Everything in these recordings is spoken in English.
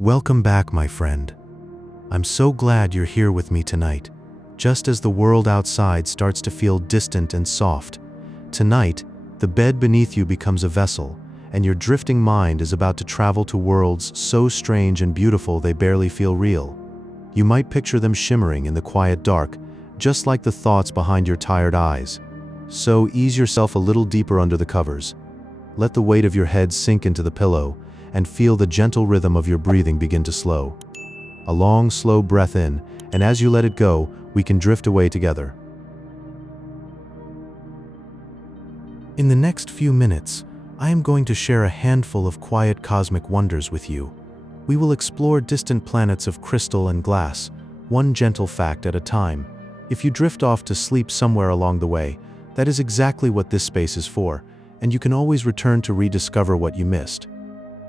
Welcome back, my friend. I'm so glad you're here with me tonight, just as the world outside starts to feel distant and soft. Tonight, the bed beneath you becomes a vessel, and your drifting mind is about to travel to worlds so strange and beautiful they barely feel real. You might picture them shimmering in the quiet dark, just like the thoughts behind your tired eyes. So ease yourself a little deeper under the covers. Let the weight of your head sink into the pillow, and feel the gentle rhythm of your breathing begin to slow. A long, slow breath in, and as you let it go, we can drift away together. In the next few minutes, I am going to share a handful of quiet cosmic wonders with you. We will explore distant planets of crystal and glass, one gentle fact at a time. If you drift off to sleep somewhere along the way, that is exactly what this space is for, and you can always return to rediscover what you missed.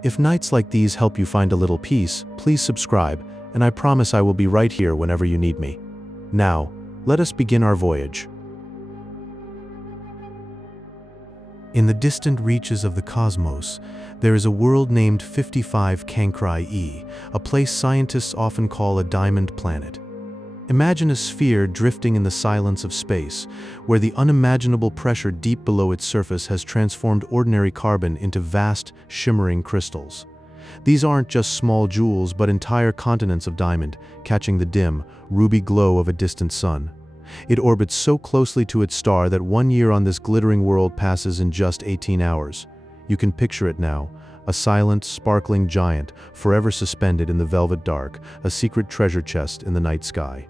If nights like these help you find a little peace, please subscribe, and I promise I will be right here whenever you need me. Now, let us begin our voyage. In the distant reaches of the cosmos, there is a world named 55 Cancri e, a place scientists often call a diamond planet. Imagine a sphere drifting in the silence of space, where the unimaginable pressure deep below its surface has transformed ordinary carbon into vast, shimmering crystals. These aren't just small jewels, but entire continents of diamond, catching the dim, ruby glow of a distant sun. It orbits so closely to its star that 1 year on this glittering world passes in just 18 hours. You can picture it now, a silent, sparkling giant, forever suspended in the velvet dark, a secret treasure chest in the night sky.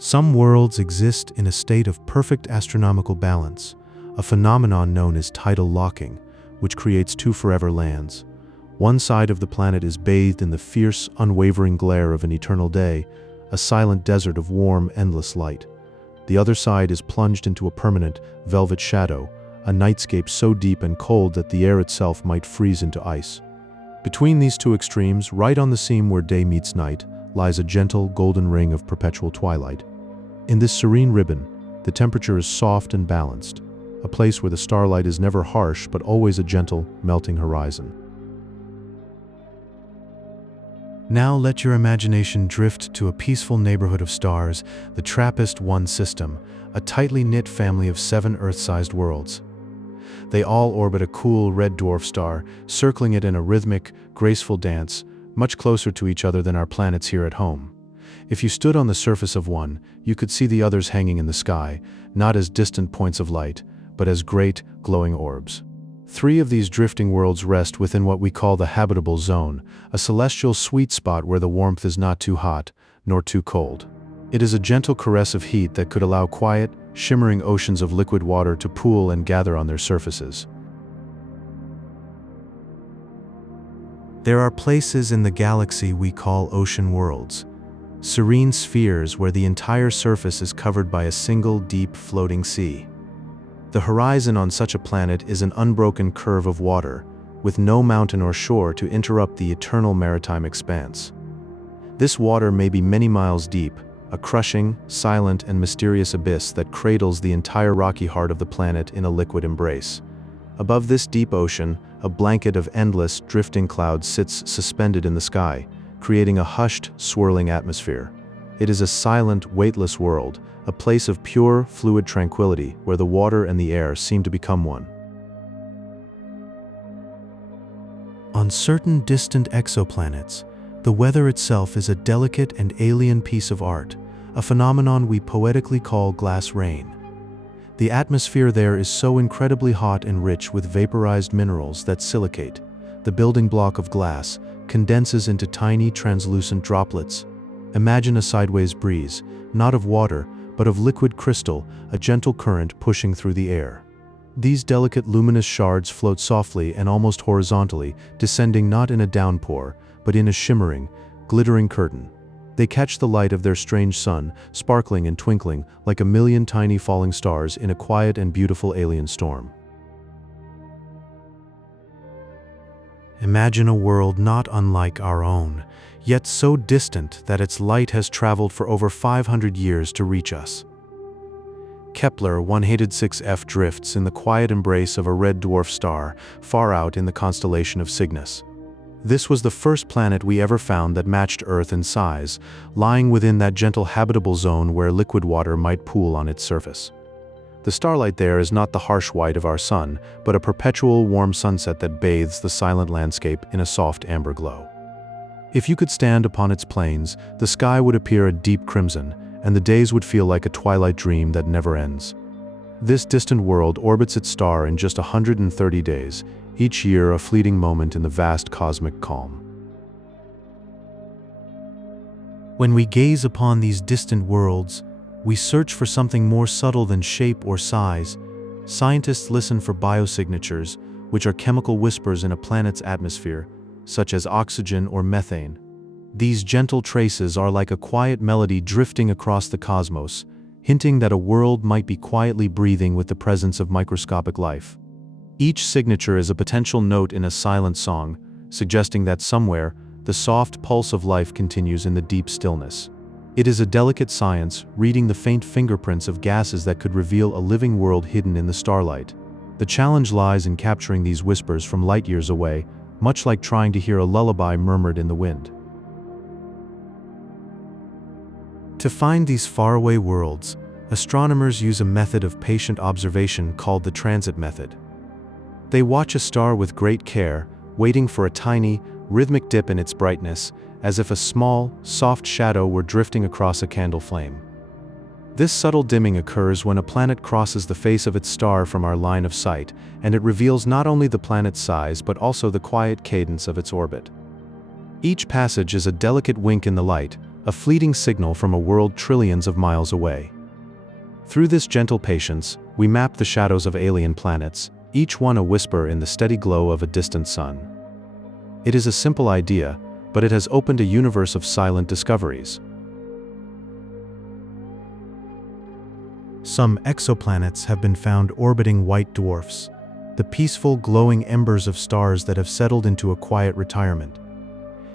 Some worlds exist in a state of perfect astronomical balance, a phenomenon known as tidal locking, which creates two forever lands. One side of the planet is bathed in the fierce, unwavering glare of an eternal day, a silent desert of warm, endless light. The other side is plunged into a permanent, velvet shadow, a nightscape so deep and cold that the air itself might freeze into ice. Between these two extremes, right on the seam where day meets night, lies a gentle, golden ring of perpetual twilight. In this serene ribbon, the temperature is soft and balanced, a place where the starlight is never harsh but always a gentle, melting horizon. Now let your imagination drift to a peaceful neighborhood of stars, the TRAPPIST-1 system, a tightly knit family of 7 Earth-sized worlds. They all orbit a cool red dwarf star, circling it in a rhythmic, graceful dance, much closer to each other than our planets here at home. If you stood on the surface of one, you could see the others hanging in the sky, not as distant points of light, but as great, glowing orbs. 3 of these drifting worlds rest within what we call the habitable zone, a celestial sweet spot where the warmth is not too hot, nor too cold. It is a gentle caress of heat that could allow quiet, shimmering oceans of liquid water to pool and gather on their surfaces. There are places in the galaxy we call ocean worlds, serene spheres where the entire surface is covered by a single deep floating sea. The horizon on such a planet is an unbroken curve of water, with no mountain or shore to interrupt the eternal maritime expanse. This water may be many miles deep, a crushing, silent, and mysterious abyss that cradles the entire rocky heart of the planet in a liquid embrace. Above this deep ocean, a blanket of endless, drifting clouds sits suspended in the sky, creating a hushed, swirling atmosphere. It is a silent, weightless world, a place of pure, fluid tranquility where the water and the air seem to become one. On certain distant exoplanets, the weather itself is a delicate and alien piece of art, a phenomenon we poetically call glass rain. The atmosphere there is so incredibly hot and rich with vaporized minerals that silicate, the building block of glass, condenses into tiny translucent droplets. Imagine a sideways breeze, not of water, but of liquid crystal, a gentle current pushing through the air. These delicate luminous shards float softly and almost horizontally, descending not in a downpour, but in a shimmering, glittering curtain. They catch the light of their strange sun, sparkling and twinkling like a million tiny falling stars in a quiet and beautiful alien storm. Imagine a world not unlike our own, yet so distant that its light has traveled for over 500 years to reach us. Kepler 186f drifts in the quiet embrace of a red dwarf star far out in the constellation of Cygnus. This was the first planet we ever found that matched Earth in size, lying within that gentle habitable zone where liquid water might pool on its surface. The starlight there is not the harsh white of our sun, but a perpetual warm sunset that bathes the silent landscape in a soft amber glow. If you could stand upon its plains, the sky would appear a deep crimson, and the days would feel like a twilight dream that never ends. This distant world orbits its star in just 130 days, each year a fleeting moment in the vast cosmic calm. When we gaze upon these distant worlds, we search for something more subtle than shape or size. Scientists listen for biosignatures, which are chemical whispers in a planet's atmosphere, such as oxygen or methane. These gentle traces are like a quiet melody drifting across the cosmos, hinting that a world might be quietly breathing with the presence of microscopic life. Each signature is a potential note in a silent song, suggesting that somewhere, the soft pulse of life continues in the deep stillness. It is a delicate science, reading the faint fingerprints of gases that could reveal a living world hidden in the starlight. The challenge lies in capturing these whispers from light years away, much like trying to hear a lullaby murmured in the wind. To find these faraway worlds, astronomers use a method of patient observation called the transit method. They watch a star with great care, waiting for a tiny, rhythmic dip in its brightness, as if a small, soft shadow were drifting across a candle flame. This subtle dimming occurs when a planet crosses the face of its star from our line of sight, and it reveals not only the planet's size but also the quiet cadence of its orbit. Each passage is a delicate wink in the light, a fleeting signal from a world trillions of miles away. Through this gentle patience, we map the shadows of alien planets, each one a whisper in the steady glow of a distant sun. It is a simple idea, but it has opened a universe of silent discoveries. Some exoplanets have been found orbiting white dwarfs, the peaceful, glowing embers of stars that have settled into a quiet retirement.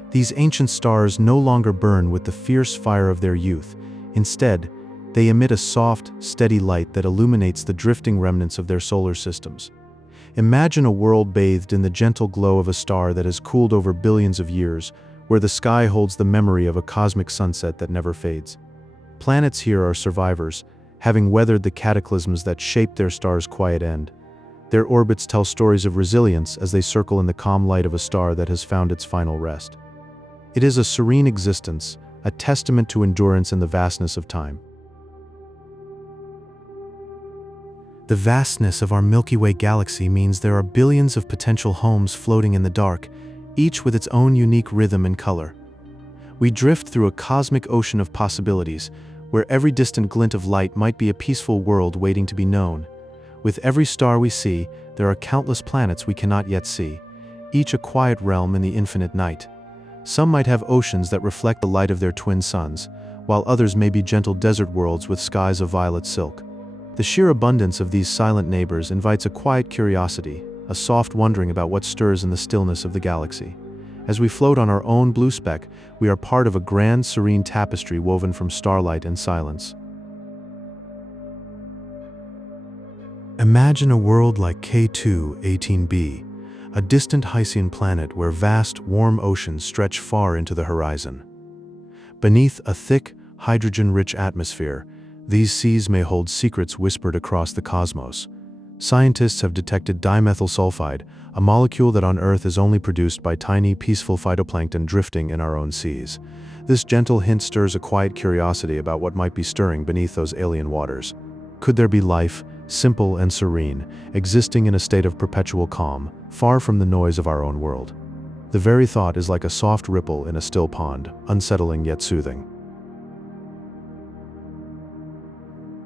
These ancient stars no longer burn with the fierce fire of their youth. Instead, they emit a soft, steady light that illuminates the drifting remnants of their solar systems. Imagine a world bathed in the gentle glow of a star that has cooled over billions of years, where the sky holds the memory of a cosmic sunset that never fades. Planets here are survivors, having weathered the cataclysms that shaped their star's quiet end. Their orbits tell stories of resilience as they circle in the calm light of a star that has found its final rest. It is a serene existence, a testament to endurance in the vastness of time. The vastness of our Milky Way galaxy means there are billions of potential homes floating in the dark, each with its own unique rhythm and color. We drift through a cosmic ocean of possibilities, where every distant glint of light might be a peaceful world waiting to be known. With every star we see, there are countless planets we cannot yet see, each a quiet realm in the infinite night. Some might have oceans that reflect the light of their twin suns, while others may be gentle desert worlds with skies of violet silk. The sheer abundance of these silent neighbors invites a quiet curiosity, a soft wondering about what stirs in the stillness of the galaxy. As we float on our own blue speck, we are part of a grand, serene tapestry woven from starlight and silence. Imagine a world like K2-18b, a distant Hycean planet where vast, warm oceans stretch far into the horizon. Beneath a thick, hydrogen-rich atmosphere, these seas may hold secrets whispered across the cosmos. Scientists have detected dimethyl sulfide, a molecule that on Earth is only produced by tiny, peaceful phytoplankton drifting in our own seas. This gentle hint stirs a quiet curiosity about what might be stirring beneath those alien waters. Could there be life, simple and serene, existing in a state of perpetual calm, far from the noise of our own world? The very thought is like a soft ripple in a still pond, unsettling yet soothing.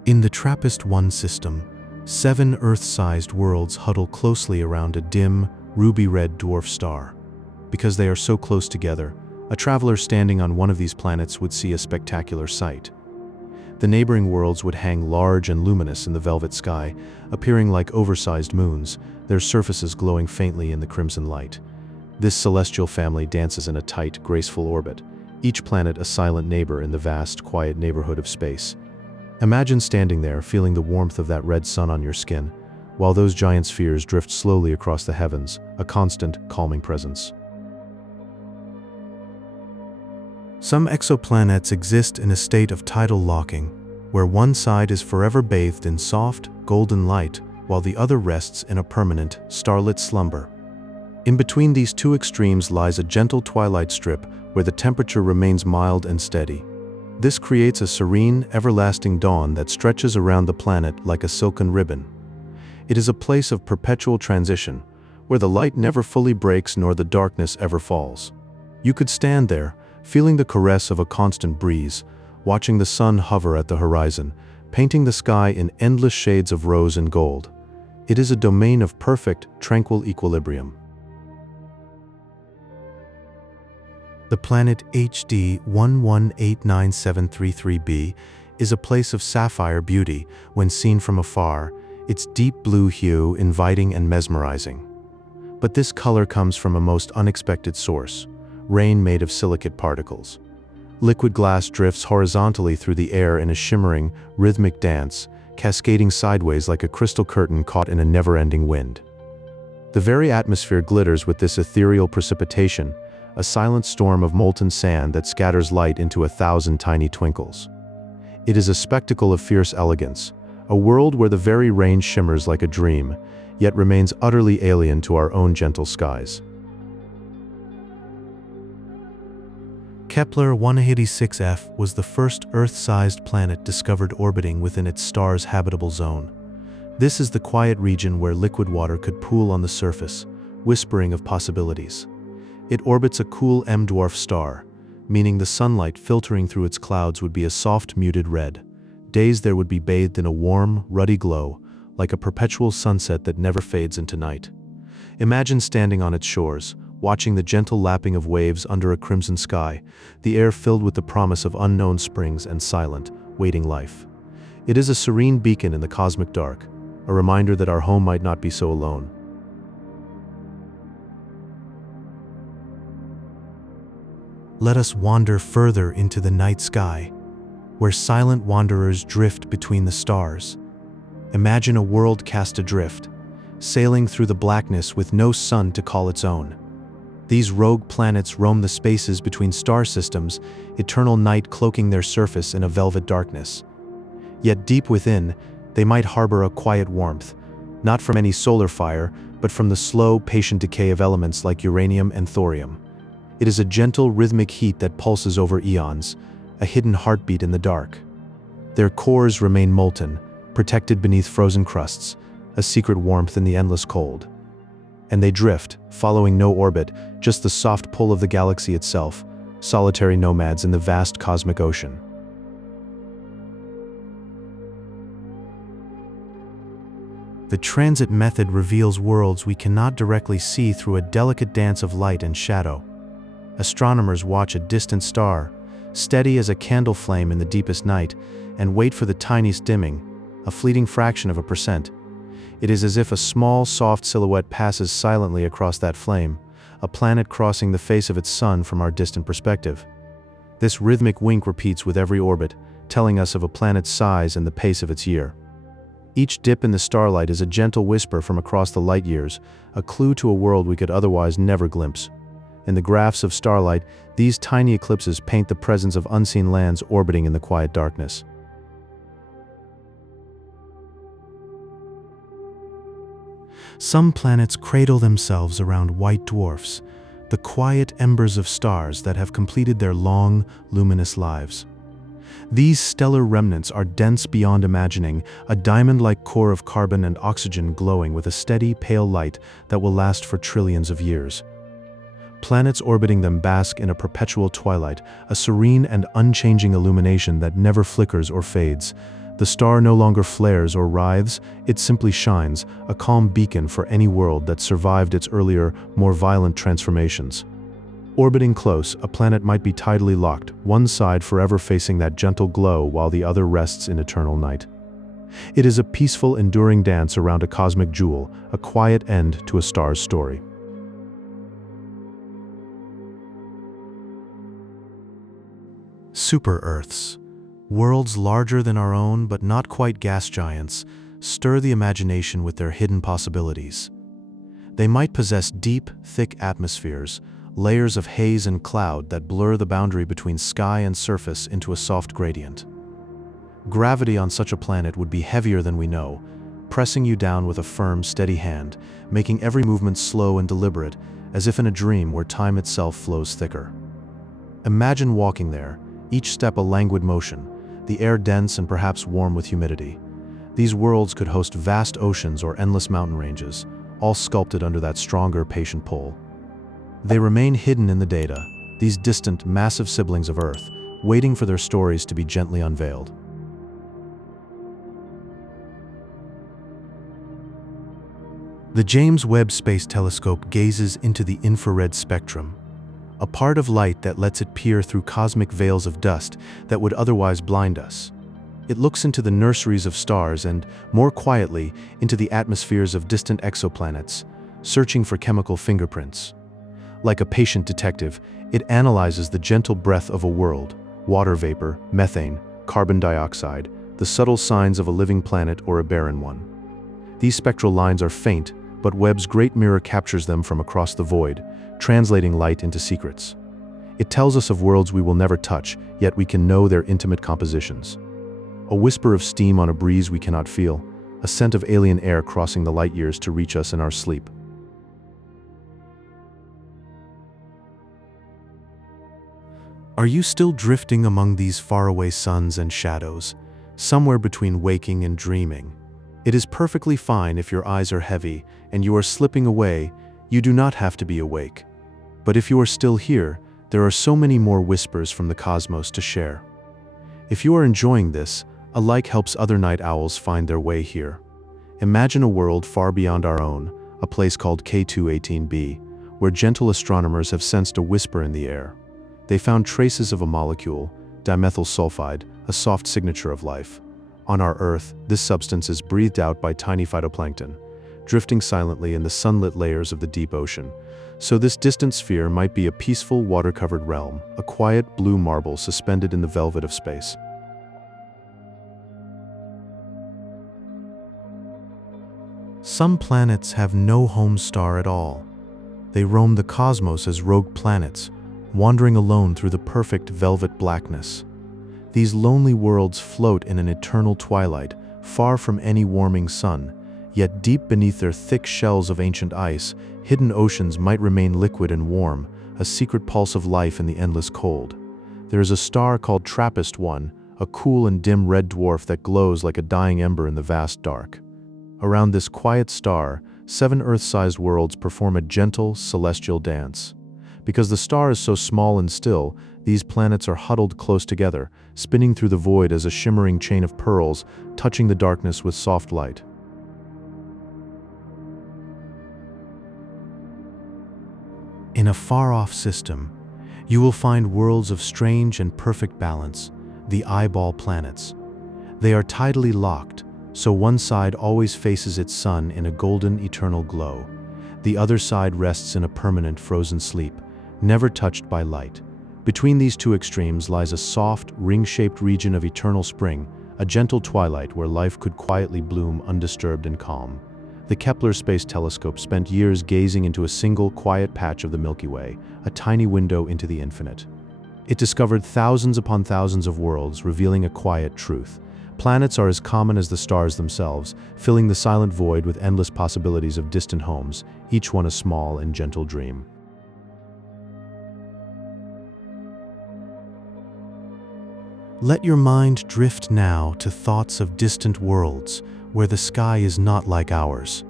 In the TRAPPIST-1 system, 7 Earth-sized worlds huddle closely around a dim, ruby-red dwarf star. Because they are so close together, a traveler standing on one of these planets would see a spectacular sight. The neighboring worlds would hang large and luminous in the velvet sky, appearing like oversized moons, their surfaces glowing faintly in the crimson light. This celestial family dances in a tight, graceful orbit, each planet a silent neighbor in the vast, quiet neighborhood of space. Imagine standing there, feeling the warmth of that red sun on your skin, while those giant spheres drift slowly across the heavens, a constant, calming presence. Some exoplanets exist in a state of tidal locking, where one side is forever bathed in soft, golden light, while the other rests in a permanent, starlit slumber. In between these two extremes lies a gentle twilight strip where the temperature remains mild and steady. This creates a serene, everlasting dawn that stretches around the planet like a silken ribbon. It is a place of perpetual transition, where the light never fully breaks nor the darkness ever falls. You could stand there, feeling the caress of a constant breeze, watching the sun hover at the horizon, painting the sky in endless shades of rose and gold. It is a domain of perfect, tranquil equilibrium. The planet HD 11897333b is a place of sapphire beauty when seen from afar, its deep blue hue inviting and mesmerizing. But this color comes from a most unexpected source: rain made of silicate particles. Liquid glass drifts horizontally through the air in a shimmering, rhythmic dance, cascading sideways like a crystal curtain caught in a never-ending wind. The very atmosphere glitters with this ethereal precipitation, a silent storm of molten sand that scatters light into 1,000 tiny twinkles. It is a spectacle of fierce elegance, a world where the very rain shimmers like a dream, yet remains utterly alien to our own gentle skies. Kepler 186f was the first Earth-sized planet discovered orbiting within its star's habitable zone. This is the quiet region where liquid water could pool on the surface, whispering of possibilities. It orbits a cool M-dwarf star, meaning the sunlight filtering through its clouds would be a soft, muted red. Days there would be bathed in a warm, ruddy glow, like a perpetual sunset that never fades into night. Imagine standing on its shores, watching the gentle lapping of waves under a crimson sky, the air filled with the promise of unknown springs and silent, waiting life. It is a serene beacon in the cosmic dark, a reminder that our home might not be so alone. Let us wander further into the night sky, where silent wanderers drift between the stars. Imagine a world cast adrift, sailing through the blackness with no sun to call its own. These rogue planets roam the spaces between star systems, eternal night cloaking their surface in a velvet darkness. Yet deep within, they might harbor a quiet warmth, not from any solar fire, but from the slow, patient decay of elements like uranium and thorium. It is a gentle, rhythmic heat that pulses over eons, a hidden heartbeat in the dark. Their cores remain molten, protected beneath frozen crusts, a secret warmth in the endless cold. And they drift, following no orbit, just the soft pull of the galaxy itself, solitary nomads in the vast cosmic ocean. The transit method reveals worlds we cannot directly see through a delicate dance of light and shadow. Astronomers watch a distant star, steady as a candle flame in the deepest night, and wait for the tiniest dimming, a fleeting fraction of a percent. It is as if a small, soft silhouette passes silently across that flame, a planet crossing the face of its sun from our distant perspective. This rhythmic wink repeats with every orbit, telling us of a planet's size and the pace of its year. Each dip in the starlight is a gentle whisper from across the light years, a clue to a world we could otherwise never glimpse. In the graphs of starlight, these tiny eclipses paint the presence of unseen lands orbiting in the quiet darkness. Some planets cradle themselves around white dwarfs, the quiet embers of stars that have completed their long, luminous lives. These stellar remnants are dense beyond imagining, a diamond-like core of carbon and oxygen glowing with a steady, pale light that will last for trillions of years. Planets orbiting them bask in a perpetual twilight, a serene and unchanging illumination that never flickers or fades. The star no longer flares or writhes, it simply shines, a calm beacon for any world that survived its earlier, more violent transformations. Orbiting close, a planet might be tidally locked, one side forever facing that gentle glow while the other rests in eternal night. It is a peaceful, enduring dance around a cosmic jewel, a quiet end to a star's story. Super-Earths. Worlds larger than our own but not quite gas giants stir the imagination with their hidden possibilities. They might possess deep, thick atmospheres, layers of haze and cloud that blur the boundary between sky and surface into a soft gradient. Gravity on such a planet would be heavier than we know, pressing you down with a firm, steady hand, making every movement slow and deliberate, as if in a dream where time itself flows thicker. Imagine walking there, each step a languid motion, the air dense and perhaps warm with humidity. These worlds could host vast oceans or endless mountain ranges, all sculpted under that stronger, patient pull. They remain hidden in the data, these distant, massive siblings of Earth, waiting for their stories to be gently unveiled. The James Webb Space Telescope gazes into the infrared spectrum, a part of light that lets it peer through cosmic veils of dust that would otherwise blind us. It looks into the nurseries of stars and, more quietly, into the atmospheres of distant exoplanets, searching for chemical fingerprints. Like a patient detective, it analyzes the gentle breath of a world, water vapor, methane, carbon dioxide, the subtle signs of a living planet or a barren one. These spectral lines are faint, but Webb's great mirror captures them from across the void, translating light into secrets. It tells us of worlds we will never touch, yet we can know their intimate compositions. A whisper of steam on a breeze we cannot feel, a scent of alien air crossing the light years to reach us in our sleep. Are you still drifting among these faraway suns and shadows, somewhere between waking and dreaming? It is perfectly fine if your eyes are heavy and you are slipping away. You do not have to be awake. But if you are still here, there are so many more whispers from the cosmos to share. If you are enjoying this, a like helps other night owls find their way here. Imagine a world far beyond our own, a place called K218b, where gentle astronomers have sensed a whisper in the air. They found traces of a molecule, dimethyl sulfide, a soft signature of life. On our Earth, this substance is breathed out by tiny phytoplankton, drifting silently in the sunlit layers of the deep ocean. So this distant sphere might be a peaceful, water-covered realm, a quiet blue marble suspended in the velvet of space. Some planets have no home star at all. They roam the cosmos as rogue planets, wandering alone through the perfect velvet blackness. These lonely worlds float in an eternal twilight, far from any warming sun, yet deep beneath their thick shells of ancient ice, hidden oceans might remain liquid and warm, a secret pulse of life in the endless cold. There is a star called TRAPPIST-1, a cool and dim red dwarf that glows like a dying ember in the vast dark. Around this quiet star, 7 Earth-sized worlds perform a gentle, celestial dance. Because the star is so small and still, these planets are huddled close together, spinning through the void as a shimmering chain of pearls, touching the darkness with soft light. In a far-off system, you will find worlds of strange and perfect balance, the eyeball planets. They are tidally locked, so one side always faces its sun in a golden, eternal glow. The other side rests in a permanent, frozen sleep, never touched by light. Between these two extremes lies a soft, ring-shaped region of eternal spring, a gentle twilight where life could quietly bloom undisturbed and calm. The Kepler Space Telescope spent years gazing into a single, quiet patch of the Milky Way, a tiny window into the infinite. It discovered thousands upon thousands of worlds, revealing a quiet truth. Planets are as common as the stars themselves, filling the silent void with endless possibilities of distant homes, each one a small and gentle dream. Let your mind drift now to thoughts of distant worlds, where the sky is not like ours.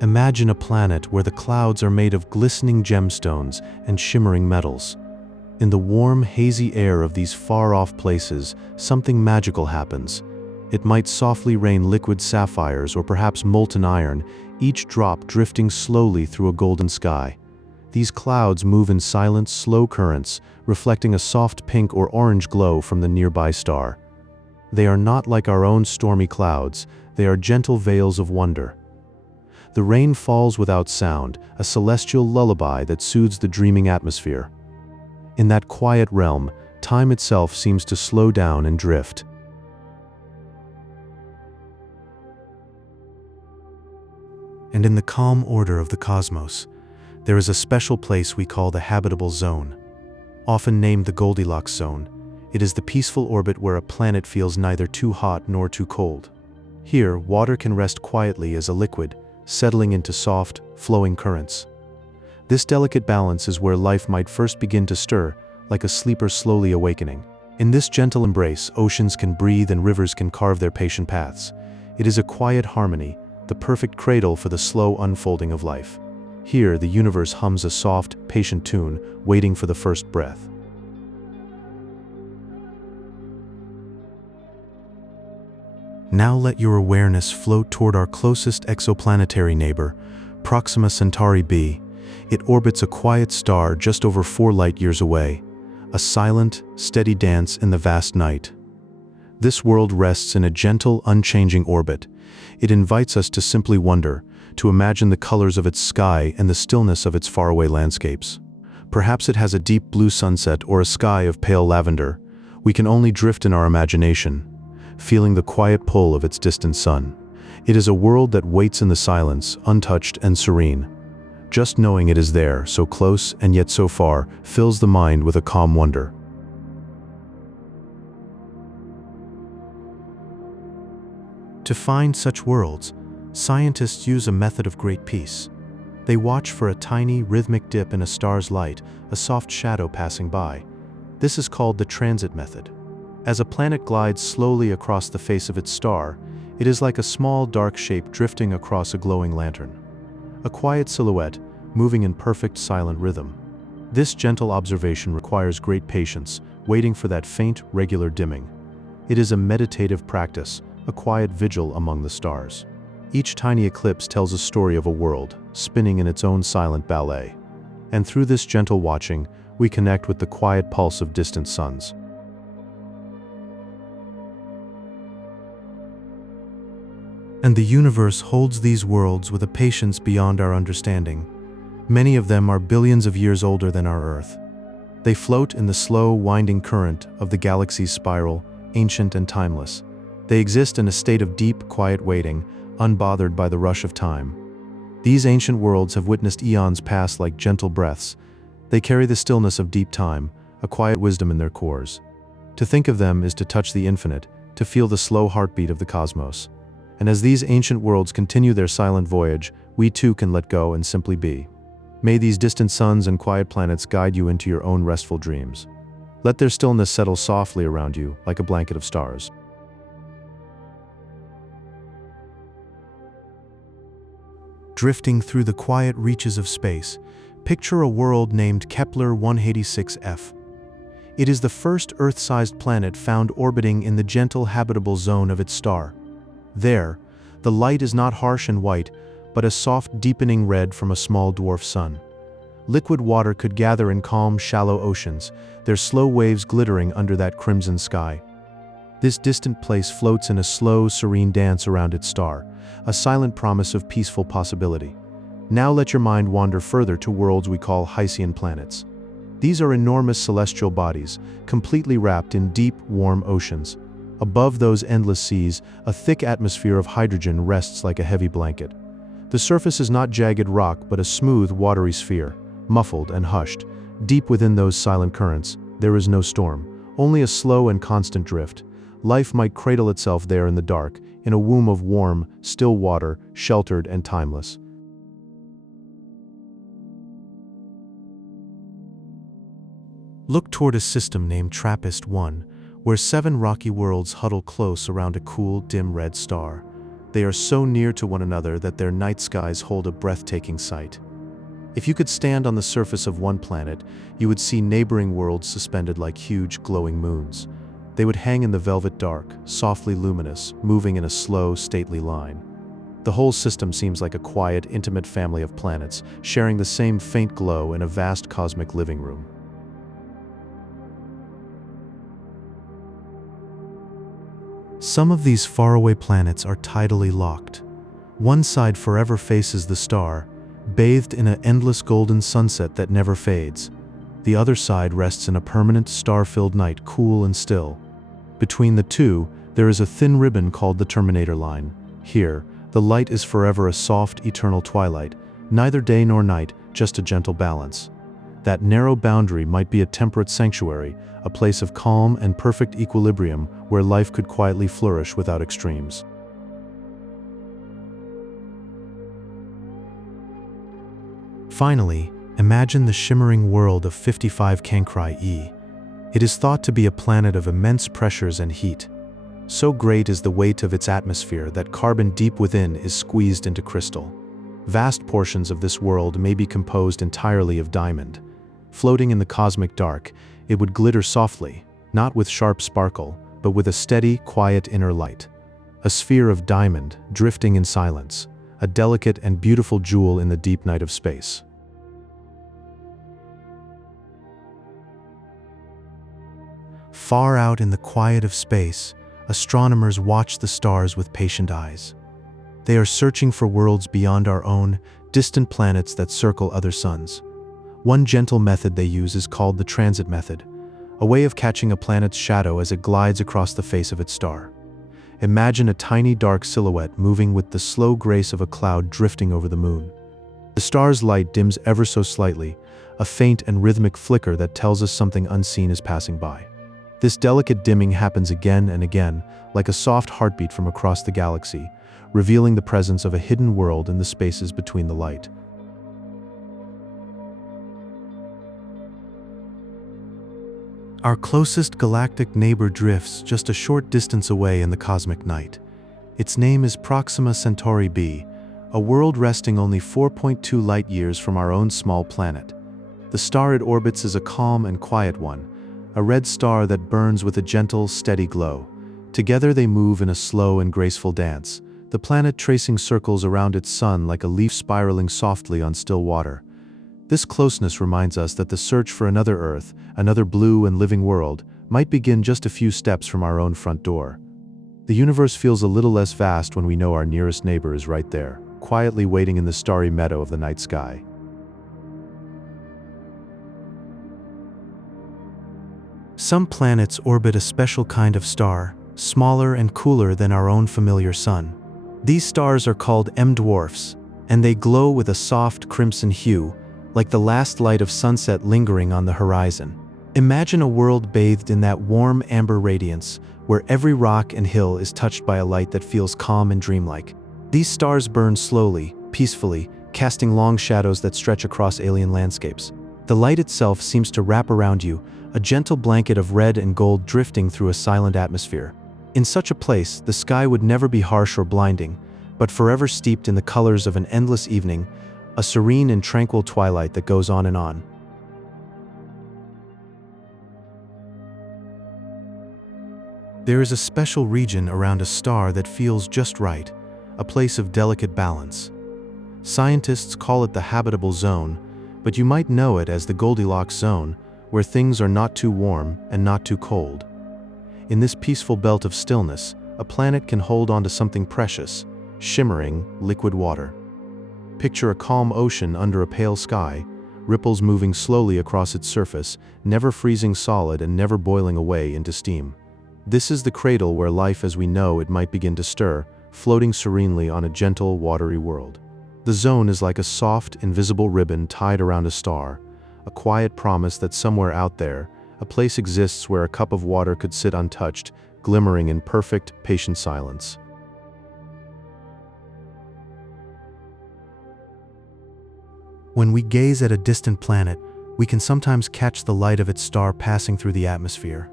Imagine a planet where the clouds are made of glistening gemstones and shimmering metals. In the warm, hazy air of these far-off places, something magical happens. It might softly rain liquid sapphires or perhaps molten iron, each drop drifting slowly through a golden sky. These clouds move in silent, slow currents, reflecting a soft pink or orange glow from the nearby star. They are not like our own stormy clouds, they are gentle veils of wonder. The rain falls without sound, a celestial lullaby that soothes the dreaming atmosphere. In that quiet realm, time itself seems to slow down and drift. And in the calm order of the cosmos, there is a special place we call the habitable zone. Often named the Goldilocks zone, it is the peaceful orbit where a planet feels neither too hot nor too cold. Here, water can rest quietly as a liquid, settling into soft, flowing currents. This delicate balance is where life might first begin to stir, like a sleeper slowly awakening. In this gentle embrace, oceans can breathe and rivers can carve their patient paths. It is a quiet harmony, the perfect cradle for the slow unfolding of life. Here, the universe hums a soft, patient tune, waiting for the first breath. Now let your awareness float toward our closest exoplanetary neighbor, Proxima Centauri b. It orbits a quiet star just over 4 light-years away, a silent, steady dance in the vast night. This world rests in a gentle, unchanging orbit. It invites us to simply wonder, to imagine the colors of its sky and the stillness of its faraway landscapes. Perhaps it has a deep blue sunset or a sky of pale lavender. We can only drift in our imagination, feeling the quiet pull of its distant sun. It is a world that waits in the silence, untouched and serene. Just knowing it is there, so close and yet so far, fills the mind with a calm wonder. To find such worlds, scientists use a method of great peace. They watch for a tiny, rhythmic dip in a star's light, a soft shadow passing by. This is called the transit method. As a planet glides slowly across the face of its star, it is like a small, dark shape drifting across a glowing lantern. A quiet silhouette, moving in perfect, silent rhythm. This gentle observation requires great patience, waiting for that faint, regular dimming. It is a meditative practice, a quiet vigil among the stars. Each tiny eclipse tells a story of a world, spinning in its own silent ballet. And through this gentle watching, we connect with the quiet pulse of distant suns. And the universe holds these worlds with a patience beyond our understanding. Many of them are billions of years older than our Earth. They float in the slow, winding current of the galaxy's spiral, ancient and timeless. They exist in a state of deep, quiet waiting, unbothered by the rush of time. These ancient worlds have witnessed eons pass like gentle breaths. They carry the stillness of deep time, a quiet wisdom in their cores. To think of them is to touch the infinite, to feel the slow heartbeat of the cosmos. And as these ancient worlds continue their silent voyage, we too can let go and simply be. May these distant suns and quiet planets guide you into your own restful dreams. Let their stillness settle softly around you like a blanket of stars. Drifting through the quiet reaches of space, picture a world named Kepler 186f. It is the first Earth-sized planet found orbiting in the gentle habitable zone of its star. There, the light is not harsh and white, but a soft, deepening red from a small dwarf sun. Liquid water could gather in calm, shallow oceans, their slow waves glittering under that crimson sky. This distant place floats in a slow, serene dance around its star, a silent promise of peaceful possibility. Now let your mind wander further to worlds we call Hycean planets. These are enormous celestial bodies, completely wrapped in deep, warm oceans. Above those endless seas, a thick atmosphere of hydrogen rests like a heavy blanket. The surface is not jagged rock but a smooth, watery sphere, muffled and hushed. Deep within those silent currents, there is no storm, only a slow and constant drift. Life might cradle itself there in the dark, in a womb of warm, still water, sheltered and timeless. Look toward a system named TRAPPIST-1, where 7 rocky worlds huddle close around a cool, dim red star. They are so near to one another that their night skies hold a breathtaking sight. If you could stand on the surface of one planet, you would see neighboring worlds suspended like huge, glowing moons. They would hang in the velvet dark, softly luminous, moving in a slow, stately line. The whole system seems like a quiet, intimate family of planets, sharing the same faint glow in a vast cosmic living room. Some of these faraway planets are tidally locked. One side forever faces the star, bathed in an endless golden sunset that never fades. The other side rests in a permanent star-filled night, cool and still. Between the two, there is a thin ribbon called the terminator line. Here, the light is forever a soft, eternal twilight, neither day nor night, just a gentle balance. That narrow boundary might be a temperate sanctuary, a place of calm and perfect equilibrium where life could quietly flourish without extremes. Finally, imagine the shimmering world of 55 Cancri e. It is thought to be a planet of immense pressures and heat. So great is the weight of its atmosphere that carbon deep within is squeezed into crystal. Vast portions of this world may be composed entirely of diamond. Floating in the cosmic dark, it would glitter softly, not with sharp sparkle, but with a steady, quiet inner light. A sphere of diamond, drifting in silence, a delicate and beautiful jewel in the deep night of space. Far out in the quiet of space, astronomers watch the stars with patient eyes. They are searching for worlds beyond our own, distant planets that circle other suns. One gentle method they use is called the transit method, a way of catching a planet's shadow as it glides across the face of its star. Imagine a tiny dark silhouette moving with the slow grace of a cloud drifting over the moon. The star's light dims ever so slightly, a faint and rhythmic flicker that tells us something unseen is passing by. This delicate dimming happens again and again, like a soft heartbeat from across the galaxy, revealing the presence of a hidden world in the spaces between the light. Our closest galactic neighbor drifts just a short distance away in the cosmic night. Its name is Proxima Centauri b, a world resting only 4.2 light-years from our own small planet. The star it orbits is a calm and quiet one, a red star that burns with a gentle, steady glow. Together they move in a slow and graceful dance, the planet tracing circles around its sun like a leaf spiraling softly on still water. This closeness reminds us that the search for another Earth, another blue and living world, might begin just a few steps from our own front door. The universe feels a little less vast when we know our nearest neighbor is right there, quietly waiting in the starry meadow of the night sky. Some planets orbit a special kind of star, smaller and cooler than our own familiar sun. These stars are called M-dwarfs, and they glow with a soft crimson hue, like the last light of sunset lingering on the horizon. Imagine a world bathed in that warm amber radiance, where every rock and hill is touched by a light that feels calm and dreamlike. These stars burn slowly, peacefully, casting long shadows that stretch across alien landscapes. The light itself seems to wrap around you, a gentle blanket of red and gold drifting through a silent atmosphere. In such a place, the sky would never be harsh or blinding, but forever steeped in the colors of an endless evening, a serene and tranquil twilight that goes on and on. There is a special region around a star that feels just right, a place of delicate balance. Scientists call it the habitable zone, but you might know it as the Goldilocks zone, where things are not too warm and not too cold. In this peaceful belt of stillness, a planet can hold on to something precious, shimmering, liquid water. Picture a calm ocean under a pale sky, ripples moving slowly across its surface, never freezing solid and never boiling away into steam. This is the cradle where life as we know it might begin to stir, floating serenely on a gentle, watery world. The zone is like a soft, invisible ribbon tied around a star, a quiet promise that somewhere out there, a place exists where a cup of water could sit untouched, glimmering in perfect, patient silence. When we gaze at a distant planet, we can sometimes catch the light of its star passing through the atmosphere,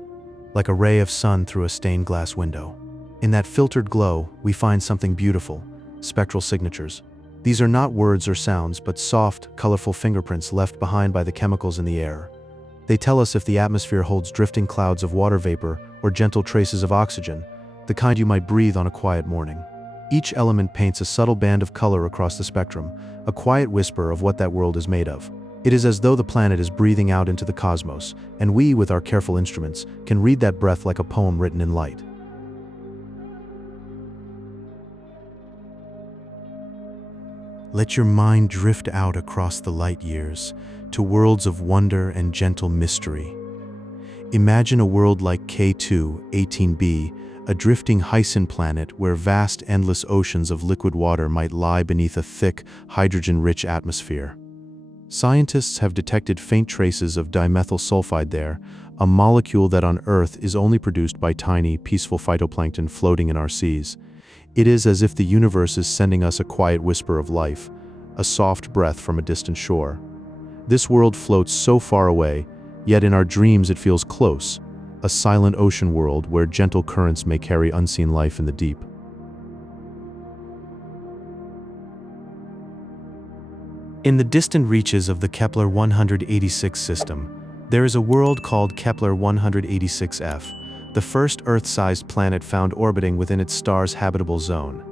like a ray of sun through a stained glass window. In that filtered glow, we find something beautiful, spectral signatures. These are not words or sounds, but soft, colorful fingerprints left behind by the chemicals in the air. They tell us if the atmosphere holds drifting clouds of water vapor or gentle traces of oxygen, the kind you might breathe on a quiet morning. Each element paints a subtle band of color across the spectrum, a quiet whisper of what that world is made of. It is as though the planet is breathing out into the cosmos, and we, with our careful instruments, can read that breath like a poem written in light. Let your mind drift out across the light years to worlds of wonder and gentle mystery. Imagine a world like K2-18b, a drifting Hyacin planet where vast endless oceans of liquid water might lie beneath a thick, hydrogen-rich atmosphere. Scientists have detected faint traces of dimethyl sulfide there, a molecule that on Earth is only produced by tiny, peaceful phytoplankton floating in our seas. It is as if the universe is sending us a quiet whisper of life, a soft breath from a distant shore. This world floats so far away, yet in our dreams it feels close, a silent ocean world where gentle currents may carry unseen life in the deep. In the distant reaches of the Kepler-186 system, there is a world called Kepler-186f, the first Earth-sized planet found orbiting within its star's habitable zone.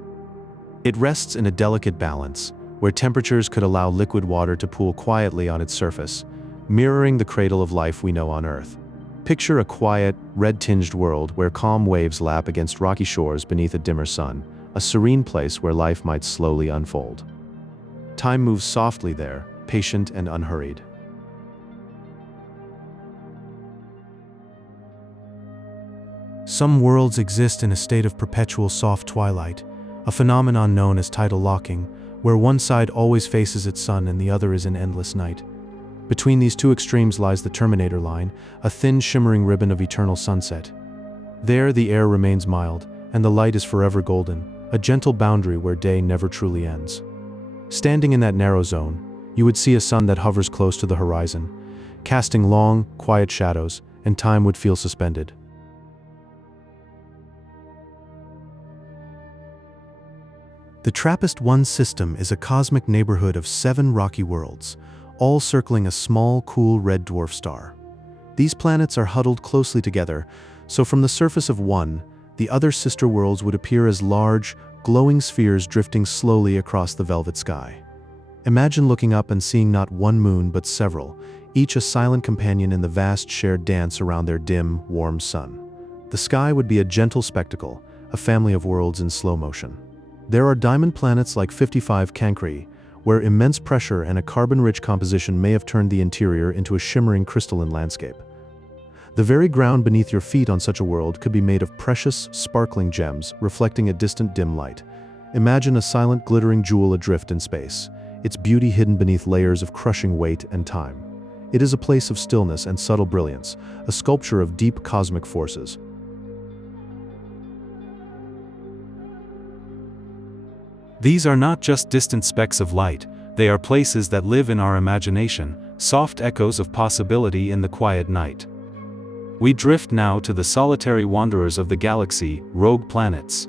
It rests in a delicate balance, where temperatures could allow liquid water to pool quietly on its surface, mirroring the cradle of life we know on Earth. Picture a quiet, red-tinged world where calm waves lap against rocky shores beneath a dimmer sun, a serene place where life might slowly unfold. Time moves softly there, patient and unhurried. Some worlds exist in a state of perpetual soft twilight, a phenomenon known as tidal locking, where one side always faces its sun and the other is in endless night. Between these two extremes lies the Terminator line, a thin shimmering ribbon of eternal sunset. There the air remains mild, and the light is forever golden, a gentle boundary where day never truly ends. Standing in that narrow zone, you would see a sun that hovers close to the horizon, casting long, quiet shadows, and time would feel suspended. The TRAPPIST-1 system is a cosmic neighborhood of 7 rocky worlds, all circling a small, cool red dwarf star. These planets are huddled closely together, so from the surface of one, the other sister worlds would appear as large, glowing spheres drifting slowly across the velvet sky. Imagine looking up and seeing not one moon but several, each a silent companion in the vast shared dance around their dim, warm sun. The sky would be a gentle spectacle, a family of worlds in slow motion. There are diamond planets like 55 Cancri, where immense pressure and a carbon-rich composition may have turned the interior into a shimmering crystalline landscape. The very ground beneath your feet on such a world could be made of precious, sparkling gems reflecting a distant dim light. Imagine a silent, glittering jewel adrift in space, its beauty hidden beneath layers of crushing weight and time. It is a place of stillness and subtle brilliance, a sculpture of deep cosmic forces. These are not just distant specks of light, they are places that live in our imagination, soft echoes of possibility in the quiet night. We drift now to the solitary wanderers of the galaxy, rogue planets.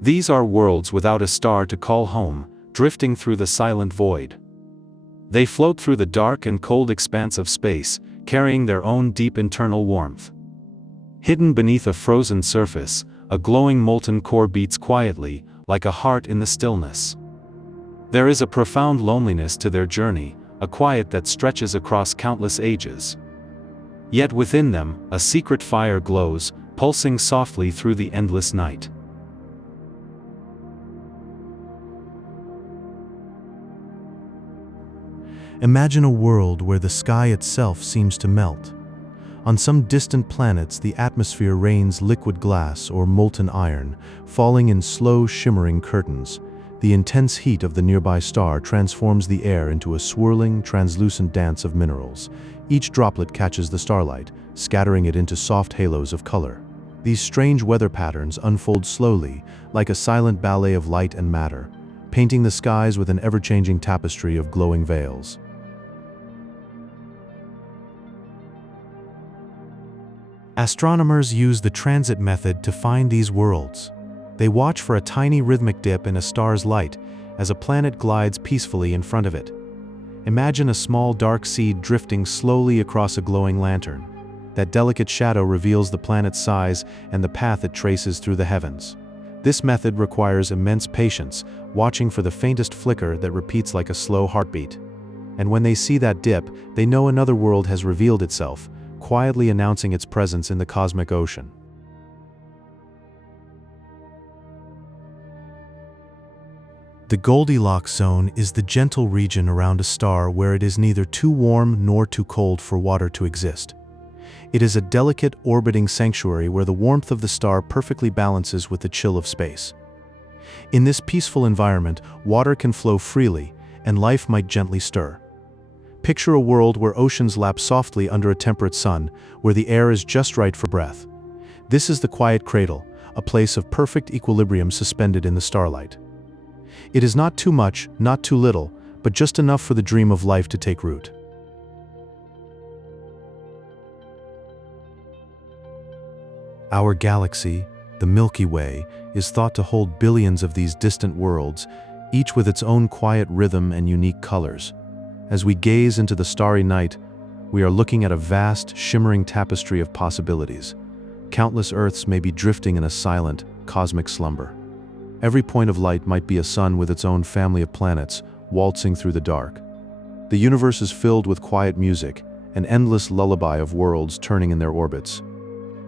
These are worlds without a star to call home, drifting through the silent void. They float through the dark and cold expanse of space, carrying their own deep internal warmth. Hidden beneath a frozen surface, a glowing molten core beats quietly, like a heart in the stillness. There is a profound loneliness to their journey, a quiet that stretches across countless ages. Yet within them, a secret fire glows, pulsing softly through the endless night. Imagine a world where the sky itself seems to melt. On some distant planets, the atmosphere rains liquid glass or molten iron, falling in slow, shimmering curtains. The intense heat of the nearby star transforms the air into a swirling, translucent dance of minerals. Each droplet catches the starlight, scattering it into soft halos of color. These strange weather patterns unfold slowly, like a silent ballet of light and matter, painting the skies with an ever-changing tapestry of glowing veils. Astronomers use the transit method to find these worlds. They watch for a tiny rhythmic dip in a star's light as a planet glides peacefully in front of it. Imagine a small dark seed drifting slowly across a glowing lantern. That delicate shadow reveals the planet's size and the path it traces through the heavens. This method requires immense patience, watching for the faintest flicker that repeats like a slow heartbeat. And when they see that dip, they know another world has revealed itself, quietly announcing its presence in the cosmic ocean. The Goldilocks zone is the gentle region around a star where it is neither too warm nor too cold for water to exist. It is a delicate, orbiting sanctuary where the warmth of the star perfectly balances with the chill of space. In this peaceful environment, water can flow freely, and life might gently stir. Picture a world where oceans lap softly under a temperate sun, where the air is just right for breath. This is the quiet cradle, a place of perfect equilibrium suspended in the starlight. It is not too much, not too little, but just enough for the dream of life to take root. Our galaxy, the Milky Way, is thought to hold billions of these distant worlds, each with its own quiet rhythm and unique colors. As we gaze into the starry night, we are looking at a vast, shimmering tapestry of possibilities. Countless Earths may be drifting in a silent, cosmic slumber. Every point of light might be a sun with its own family of planets, waltzing through the dark. The universe is filled with quiet music, an endless lullaby of worlds turning in their orbits.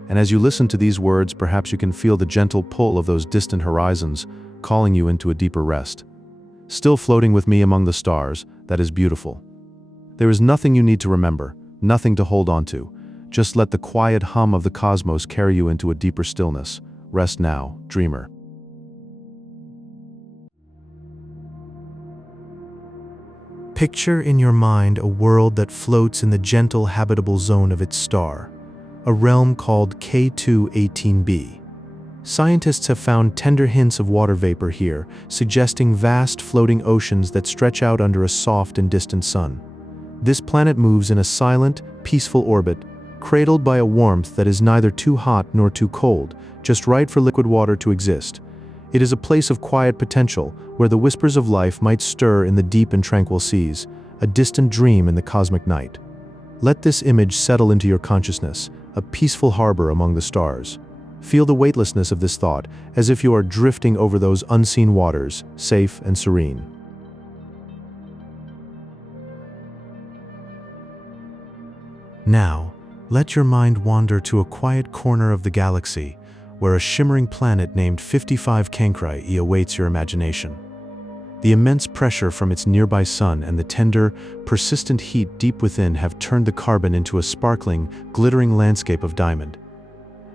And as you listen to these words, perhaps you can feel the gentle pull of those distant horizons, calling you into a deeper rest. Still floating with me among the stars, that is beautiful. There is nothing you need to remember, nothing to hold on to. Just let the quiet hum of the cosmos carry you into a deeper stillness. Rest now, dreamer. Picture in your mind a world that floats in the gentle habitable zone of its star, a realm called K2-18b. Scientists have found tender hints of water vapor here, suggesting vast floating oceans that stretch out under a soft and distant sun. This planet moves in a silent, peaceful orbit, cradled by a warmth that is neither too hot nor too cold, just right for liquid water to exist. It is a place of quiet potential, where the whispers of life might stir in the deep and tranquil seas, a distant dream in the cosmic night. Let this image settle into your consciousness, a peaceful harbor among the stars. Feel the weightlessness of this thought, as if you are drifting over those unseen waters, safe and serene. Now, let your mind wander to a quiet corner of the galaxy, where a shimmering planet named 55 Cancri awaits your imagination. The immense pressure from its nearby sun and the tender, persistent heat deep within have turned the carbon into a sparkling, glittering landscape of diamond.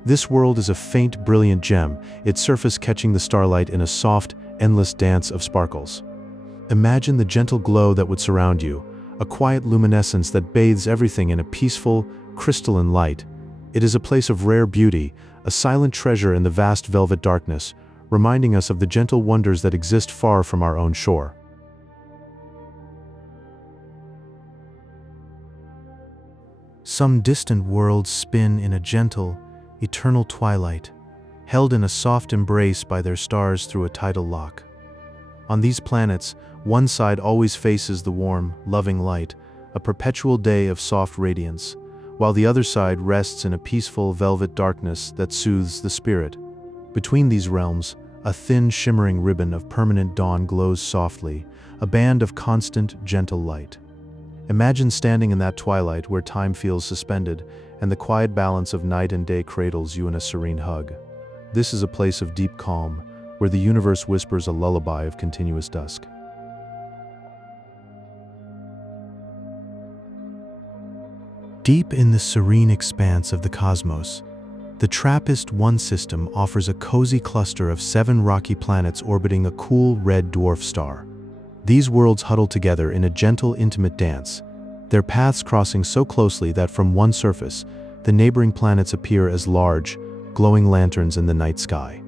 This world is a faint, brilliant gem, its surface catching the starlight in a soft, endless dance of sparkles. Imagine the gentle glow that would surround you, a quiet luminescence that bathes everything in a peaceful, crystalline light. It is a place of rare beauty, a silent treasure in the vast velvet darkness, reminding us of the gentle wonders that exist far from our own shore. Some distant worlds spin in a gentle, eternal twilight, held in a soft embrace by their stars through a tidal lock. On these planets, one side always faces the warm, loving light, a perpetual day of soft radiance, while the other side rests in a peaceful velvet darkness that soothes the spirit. Between these realms, a thin, shimmering ribbon of permanent dawn glows softly, a band of constant, gentle light. Imagine standing in that twilight where time feels suspended and the quiet balance of night and day cradles you in a serene hug. This is a place of deep calm, where the universe whispers a lullaby of continuous dusk. Deep in the serene expanse of the cosmos, the TRAPPIST-1 system offers a cozy cluster of 7 rocky planets orbiting a cool red dwarf star. These worlds huddle together in a gentle, intimate dance, their paths crossing so closely that from one surface, the neighboring planets appear as large, glowing lanterns in the night sky.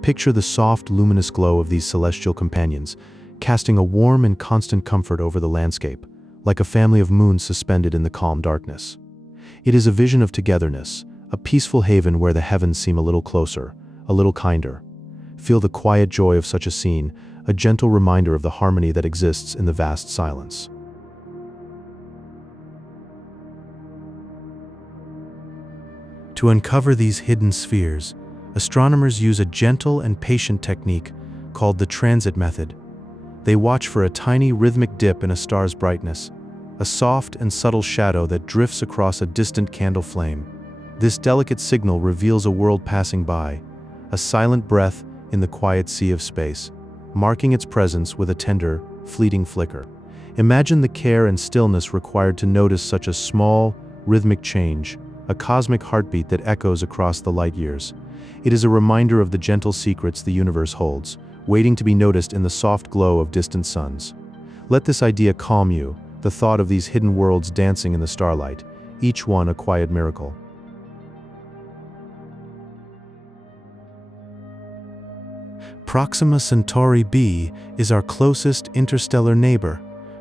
Picture the soft, luminous glow of these celestial companions, casting a warm and constant comfort over the landscape, like a family of moons suspended in the calm darkness. It is a vision of togetherness, a peaceful haven where the heavens seem a little closer, a little kinder. Feel the quiet joy of such a scene, a gentle reminder of the harmony that exists in the vast silence. To uncover these hidden spheres, astronomers use a gentle and patient technique called the transit method. They watch for a tiny rhythmic dip in a star's brightness, a soft and subtle shadow that drifts across a distant candle flame. This delicate signal reveals a world passing by, a silent breath in the quiet sea of space. marking its presence with a tender, fleeting flicker. Imagine the care and stillness required to notice such a small, rhythmic change, a cosmic heartbeat that echoes across the light years. It is a reminder of the gentle secrets the universe holds, waiting to be noticed in the soft glow of distant suns. Let this idea calm you, the thought of these hidden worlds dancing in the starlight, each one a quiet miracle. Proxima Centauri b is our closest interstellar neighbor,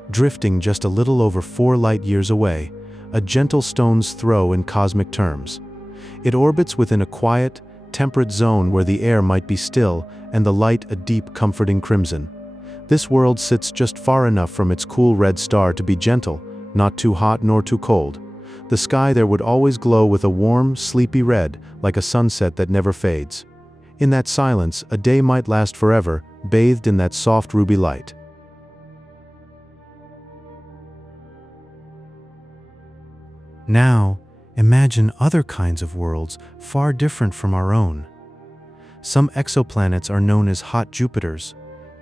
drifting just a little over 4 light-years away, a gentle stone's throw in cosmic terms. It orbits within a quiet, temperate zone where the air might be still and the light a deep, comforting crimson. This world sits just far enough from its cool red star to be gentle, not too hot nor too cold. The sky there would always glow with a warm, sleepy red, like a sunset that never fades. In that silence, a day might last forever, bathed in that soft ruby light. Now, imagine other kinds of worlds far different from our own. Some exoplanets are known as hot Jupiters.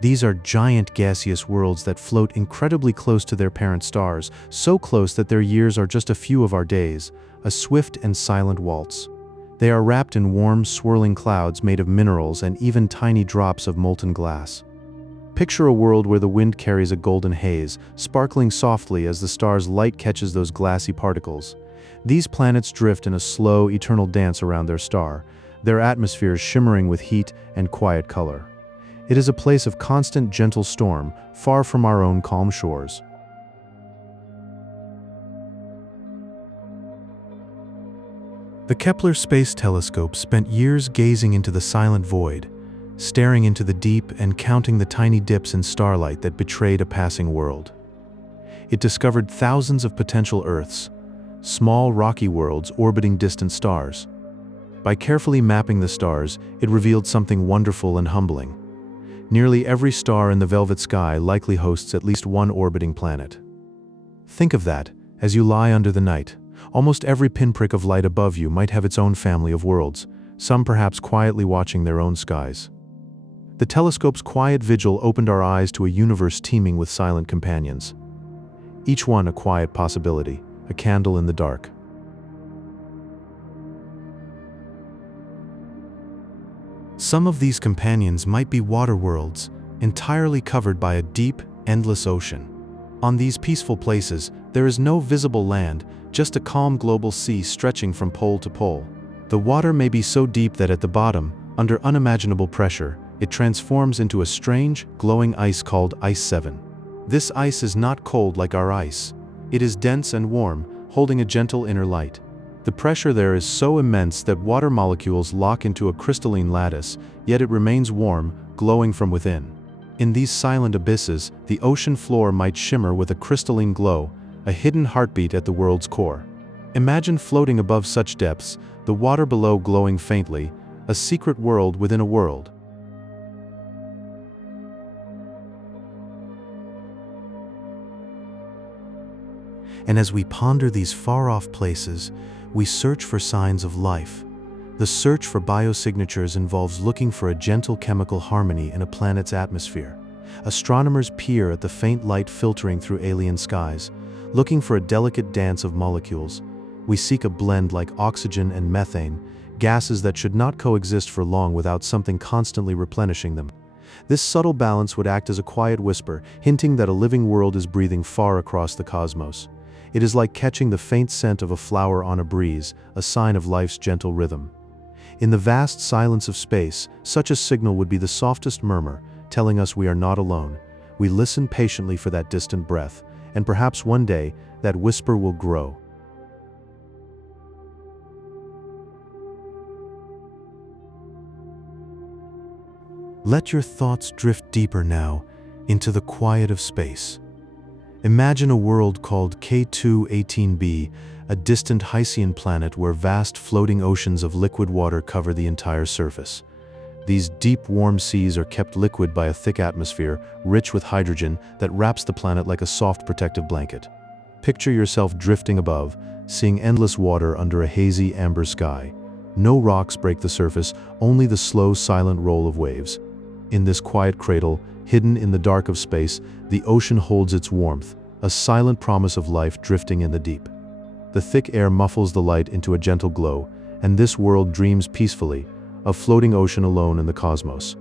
These are giant gaseous worlds that float incredibly close to their parent stars, so close that their years are just a few of our days, a swift and silent waltz. They are wrapped in warm, swirling clouds made of minerals and even tiny drops of molten glass. Picture a world where the wind carries a golden haze, sparkling softly as the star's light catches those glassy particles. These planets drift in a slow, eternal dance around their star, their atmospheres shimmering with heat and quiet color. It is a place of constant, gentle storm, far from our own calm shores. The Kepler Space Telescope spent years gazing into the silent void, staring into the deep and counting the tiny dips in starlight that betrayed a passing world. It discovered thousands of potential Earths, small rocky worlds orbiting distant stars. By carefully mapping the stars, it revealed something wonderful and humbling. Nearly every star in the velvet sky likely hosts at least one orbiting planet. Think of that, as you lie under the night. Almost every pinprick of light above you might have its own family of worlds, some perhaps quietly watching their own skies. The telescope's quiet vigil opened our eyes to a universe teeming with silent companions. Each one a quiet possibility, a candle in the dark. Some of these companions might be water worlds, entirely covered by a deep, endless ocean. On these peaceful places, there is no visible land, just a calm global sea stretching from pole to pole. The water may be so deep that at the bottom, under unimaginable pressure, it transforms into a strange, glowing ice called Ice 7. This ice is not cold like our ice. It is dense and warm, holding a gentle inner light. The pressure there is so immense that water molecules lock into a crystalline lattice, yet it remains warm, glowing from within. In these silent abysses, the ocean floor might shimmer with a crystalline glow, a hidden heartbeat at the world's core. Imagine floating above such depths, the water below glowing faintly, a secret world within a world. And as we ponder these far-off places, we search for signs of life. The search for biosignatures involves looking for a gentle chemical harmony in a planet's atmosphere. Astronomers peer at the faint light filtering through alien skies, looking for a delicate dance of molecules. We seek a blend like oxygen and methane, gases that should not coexist for long without something constantly replenishing them. This subtle balance would act as a quiet whisper, hinting that a living world is breathing far across the cosmos. It is like catching the faint scent of a flower on a breeze, a sign of life's gentle rhythm. In the vast silence of space, such a signal would be the softest murmur, telling us we are not alone. We listen patiently for that distant breath, and perhaps one day, that whisper will grow. Let your thoughts drift deeper now, into the quiet of space. Imagine a world called K2-18b, a distant Hycean planet where vast floating oceans of liquid water cover the entire surface. These deep, warm seas are kept liquid by a thick atmosphere, rich with hydrogen, that wraps the planet like a soft protective blanket. Picture yourself drifting above, seeing endless water under a hazy, amber sky. No rocks break the surface, only the slow, silent roll of waves. In this quiet cradle, Hidden in the dark of space, the ocean holds its warmth, a silent promise of life drifting in the deep. The thick air muffles the light into a gentle glow, and this world dreams peacefully, a floating ocean alone in the cosmos.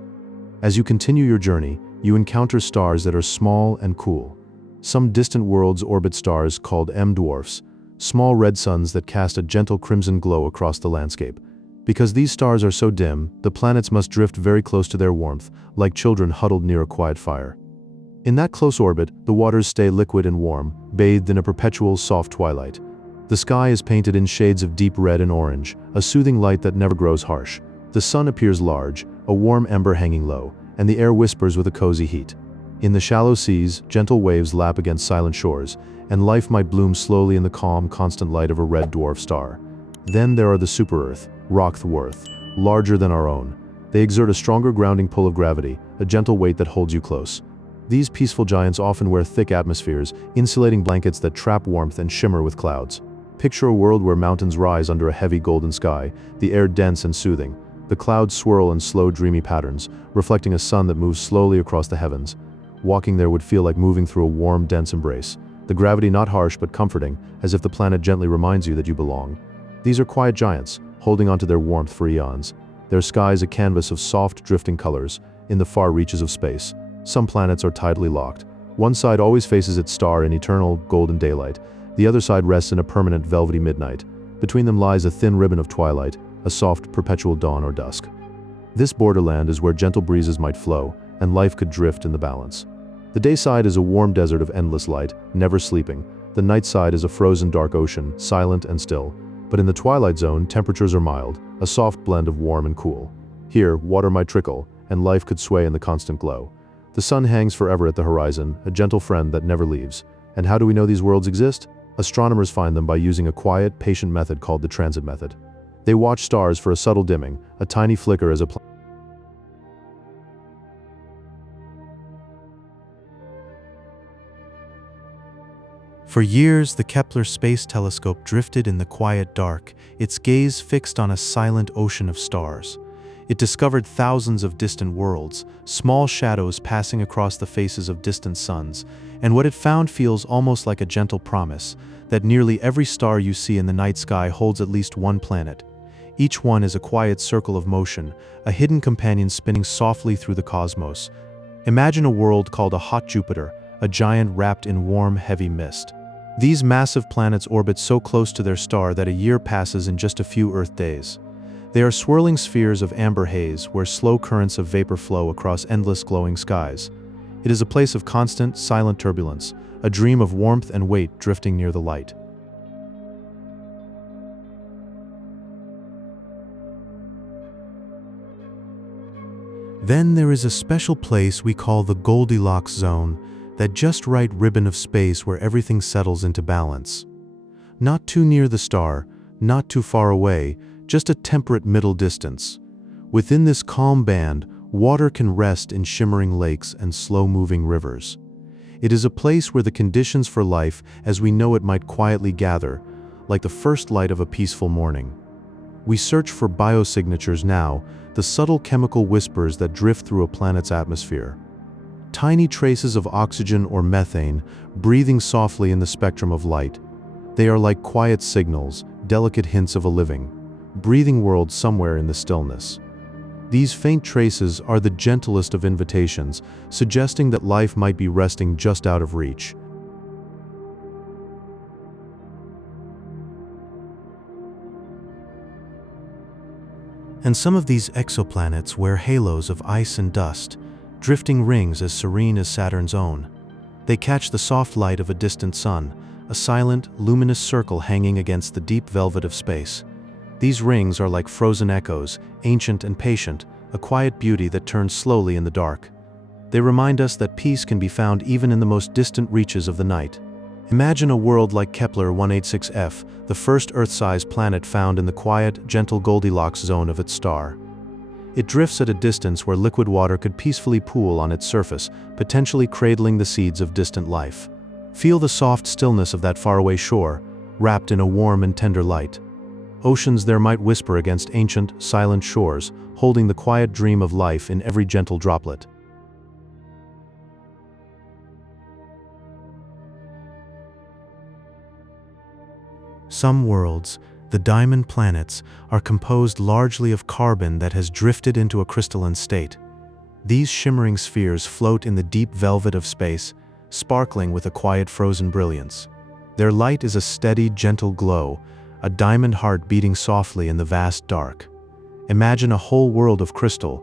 As you continue your journey, you encounter stars that are small and cool. Some distant worlds orbit stars called M-dwarfs, small red suns that cast a gentle crimson glow across the landscape. Because these stars are so dim, the planets must drift very close to their warmth, like children huddled near a quiet fire. In that close orbit, the waters stay liquid and warm, bathed in a perpetual soft twilight. The sky is painted in shades of deep red and orange, a soothing light that never grows harsh. The sun appears large, a warm ember hanging low, and the air whispers with a cozy heat. In the shallow seas, gentle waves lap against silent shores, and life might bloom slowly in the calm, constant light of a red dwarf star. Then there are the super-Earth, Rockthworth, larger than our own. They exert a stronger grounding pull of gravity, a gentle weight that holds you close. These peaceful giants often wear thick atmospheres, insulating blankets that trap warmth and shimmer with clouds. Picture a world where mountains rise under a heavy golden sky, the air dense and soothing. The clouds swirl in slow, dreamy patterns, reflecting a sun that moves slowly across the heavens. Walking there would feel like moving through a warm, dense embrace. The gravity not harsh but comforting, as if the planet gently reminds you that you belong. These are quiet giants, holding onto their warmth for eons. Their sky is a canvas of soft, drifting colors, in the far reaches of space. Some planets are tidally locked. One side always faces its star in eternal, golden daylight. The other side rests in a permanent, velvety midnight. Between them lies a thin ribbon of twilight, a soft, perpetual dawn or dusk. This borderland is where gentle breezes might flow, and life could drift in the balance. The day side is a warm desert of endless light, never sleeping. The night side is a frozen dark ocean, silent and still. But in the twilight zone, temperatures are mild, a soft blend of warm and cool. Here, water might trickle, and life could sway in the constant glow. The sun hangs forever at the horizon, a gentle friend that never leaves. And how do we know these worlds exist? Astronomers find them by using a quiet, patient method called the transit method. They watch stars for a subtle dimming, a tiny flicker as a For years, the Kepler Space Telescope drifted in the quiet dark, its gaze fixed on a silent ocean of stars. It discovered thousands of distant worlds, small shadows passing across the faces of distant suns, and what it found feels almost like a gentle promise that nearly every star you see in the night sky holds at least one planet. Each one is a quiet circle of motion, a hidden companion spinning softly through the cosmos. Imagine a world called a hot Jupiter, a giant wrapped in warm, heavy mist. These massive planets orbit so close to their star that a year passes in just a few Earth days. They are swirling spheres of amber haze where slow currents of vapor flow across endless glowing skies. It is a place of constant, silent turbulence, a dream of warmth and weight drifting near the light. Then there is a special place we call the Goldilocks zone, that just right ribbon of space where everything settles into balance. Not too near the star, not too far away, just a temperate middle distance. Within this calm band, water can rest in shimmering lakes and slow-moving rivers. It is a place where the conditions for life as we know it might quietly gather, like the first light of a peaceful morning. We search for biosignatures now, the subtle chemical whispers that drift through a planet's atmosphere. Tiny traces of oxygen or methane, breathing softly in the spectrum of light. They are like quiet signals, delicate hints of a living, breathing world somewhere in the stillness. These faint traces are the gentlest of invitations, suggesting that life might be resting just out of reach. And some of these exoplanets wear halos of ice and dust, drifting rings as serene as Saturn's own. They catch the soft light of a distant sun, a silent, luminous circle hanging against the deep velvet of space. These rings are like frozen echoes, ancient and patient, a quiet beauty that turns slowly in the dark. They remind us that peace can be found even in the most distant reaches of the night. Imagine a world like Kepler 186f, the first Earth-sized planet found in the quiet, gentle Goldilocks zone of its star. It drifts at a distance where liquid water could peacefully pool on its surface, potentially cradling the seeds of distant life. Feel the soft stillness of that faraway shore, wrapped in a warm and tender light. Oceans there might whisper against ancient, silent shores, holding the quiet dream of life in every gentle droplet. Some worlds, the diamond planets, are composed largely of carbon that has drifted into a crystalline state. These shimmering spheres float in the deep velvet of space, sparkling with a quiet frozen brilliance. Their light is a steady, gentle glow, a diamond heart beating softly in the vast dark. Imagine a whole world of crystal,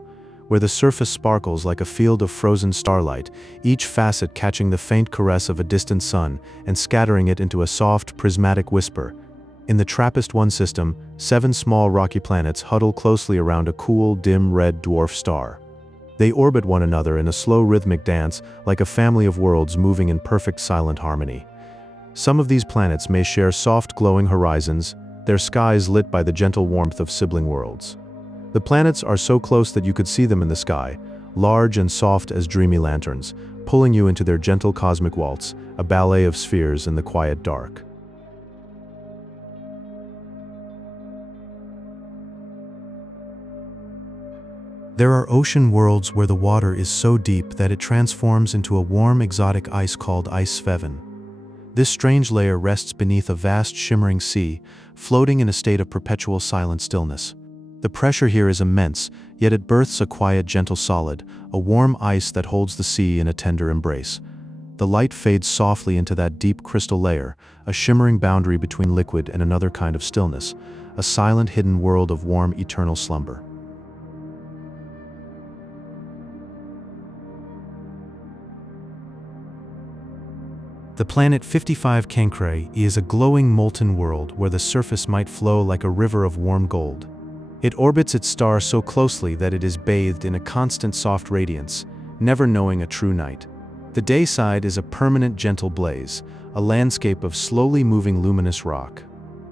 where the surface sparkles like a field of frozen starlight, each facet catching the faint caress of a distant sun and scattering it into a soft, prismatic whisper. In the TRAPPIST-1 system, 7 small rocky planets huddle closely around a cool, dim red dwarf star. They orbit one another in a slow rhythmic dance, like a family of worlds moving in perfect silent harmony. Some of these planets may share soft glowing horizons, their skies lit by the gentle warmth of sibling worlds. The planets are so close that you could see them in the sky, large and soft as dreamy lanterns, pulling you into their gentle cosmic waltz, a ballet of spheres in the quiet dark. There are ocean worlds where the water is so deep that it transforms into a warm, exotic ice called ice sveven. This strange layer rests beneath a vast, shimmering sea, floating in a state of perpetual silent stillness. The pressure here is immense, yet it births a quiet, gentle solid, a warm ice that holds the sea in a tender embrace. The light fades softly into that deep crystal layer, a shimmering boundary between liquid and another kind of stillness, a silent, hidden world of warm, eternal slumber. The planet 55 Cancri is a glowing molten world where the surface might flow like a river of warm gold. It orbits its star so closely that it is bathed in a constant soft radiance, never knowing a true night. The day side is a permanent gentle blaze, a landscape of slowly moving luminous rock.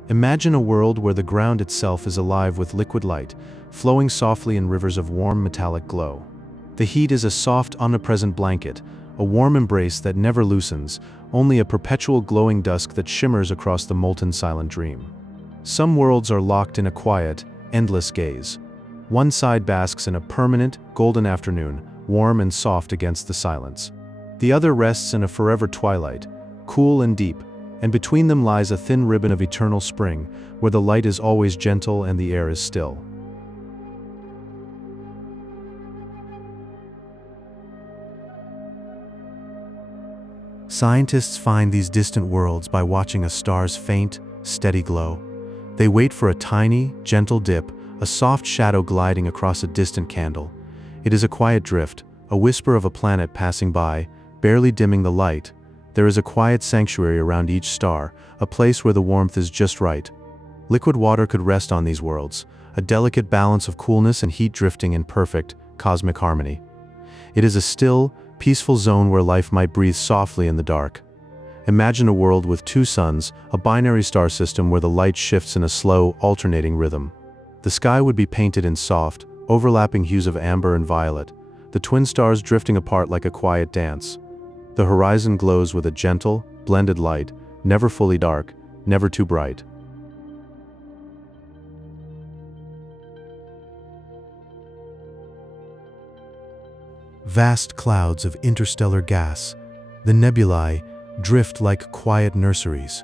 Imagine a world where the ground itself is alive with liquid light, flowing softly in rivers of warm metallic glow. The heat is a soft, omnipresent blanket, a warm embrace that never loosens, only a perpetual glowing dusk that shimmers across the molten silent dream. Some worlds are locked in a quiet, endless gaze. One side basks in a permanent, golden afternoon, warm and soft against the silence. The other rests in a forever twilight, cool and deep, and between them lies a thin ribbon of eternal spring, where the light is always gentle and the air is still. Scientists find these distant worlds by watching a star's faint, steady glow. They wait for a tiny, gentle dip, a soft shadow gliding across a distant candle. It is a quiet drift, a whisper of a planet passing by, barely dimming the light. There is a quiet sanctuary around each star, a place where the warmth is just right. Liquid water could rest on these worlds, a delicate balance of coolness and heat drifting in perfect, cosmic harmony. It is a still, peaceful zone where life might breathe softly in the dark. Imagine a world with 2 suns, a binary star system where the light shifts in a slow, alternating rhythm. The sky would be painted in soft, overlapping hues of amber and violet, the twin stars drifting apart like a quiet dance. The horizon glows with a gentle, blended light, never fully dark, never too bright. Vast clouds of interstellar gas, the nebulae, drift like quiet nurseries.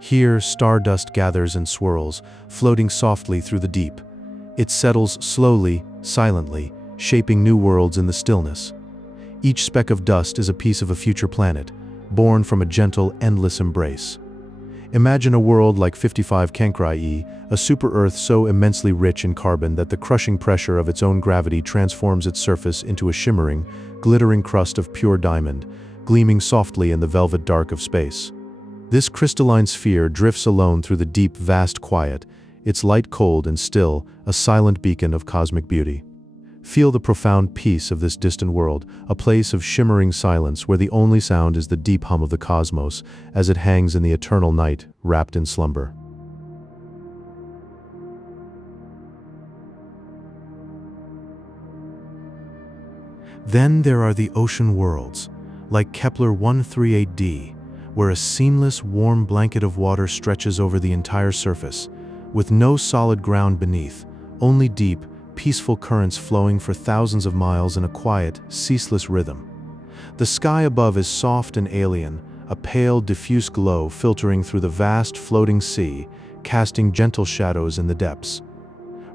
Here, stardust gathers and swirls, floating softly through the deep. It settles slowly, silently, shaping new worlds in the stillness. Each speck of dust is a piece of a future planet, born from a gentle, endless embrace. Imagine a world like 55 Cancri, a super-Earth so immensely rich in carbon that the crushing pressure of its own gravity transforms its surface into a shimmering, glittering crust of pure diamond, gleaming softly in the velvet dark of space. This crystalline sphere drifts alone through the deep, vast quiet, its light cold and still, a silent beacon of cosmic beauty. Feel the profound peace of this distant world, a place of shimmering silence where the only sound is the deep hum of the cosmos as it hangs in the eternal night, wrapped in slumber. Then there are the ocean worlds, like Kepler 138d, where a seamless, warm blanket of water stretches over the entire surface, with no solid ground beneath, only deep, peaceful currents flowing for thousands of miles in a quiet, ceaseless rhythm. The sky above is soft and alien, a pale, diffuse glow filtering through the vast, floating sea, casting gentle shadows in the depths.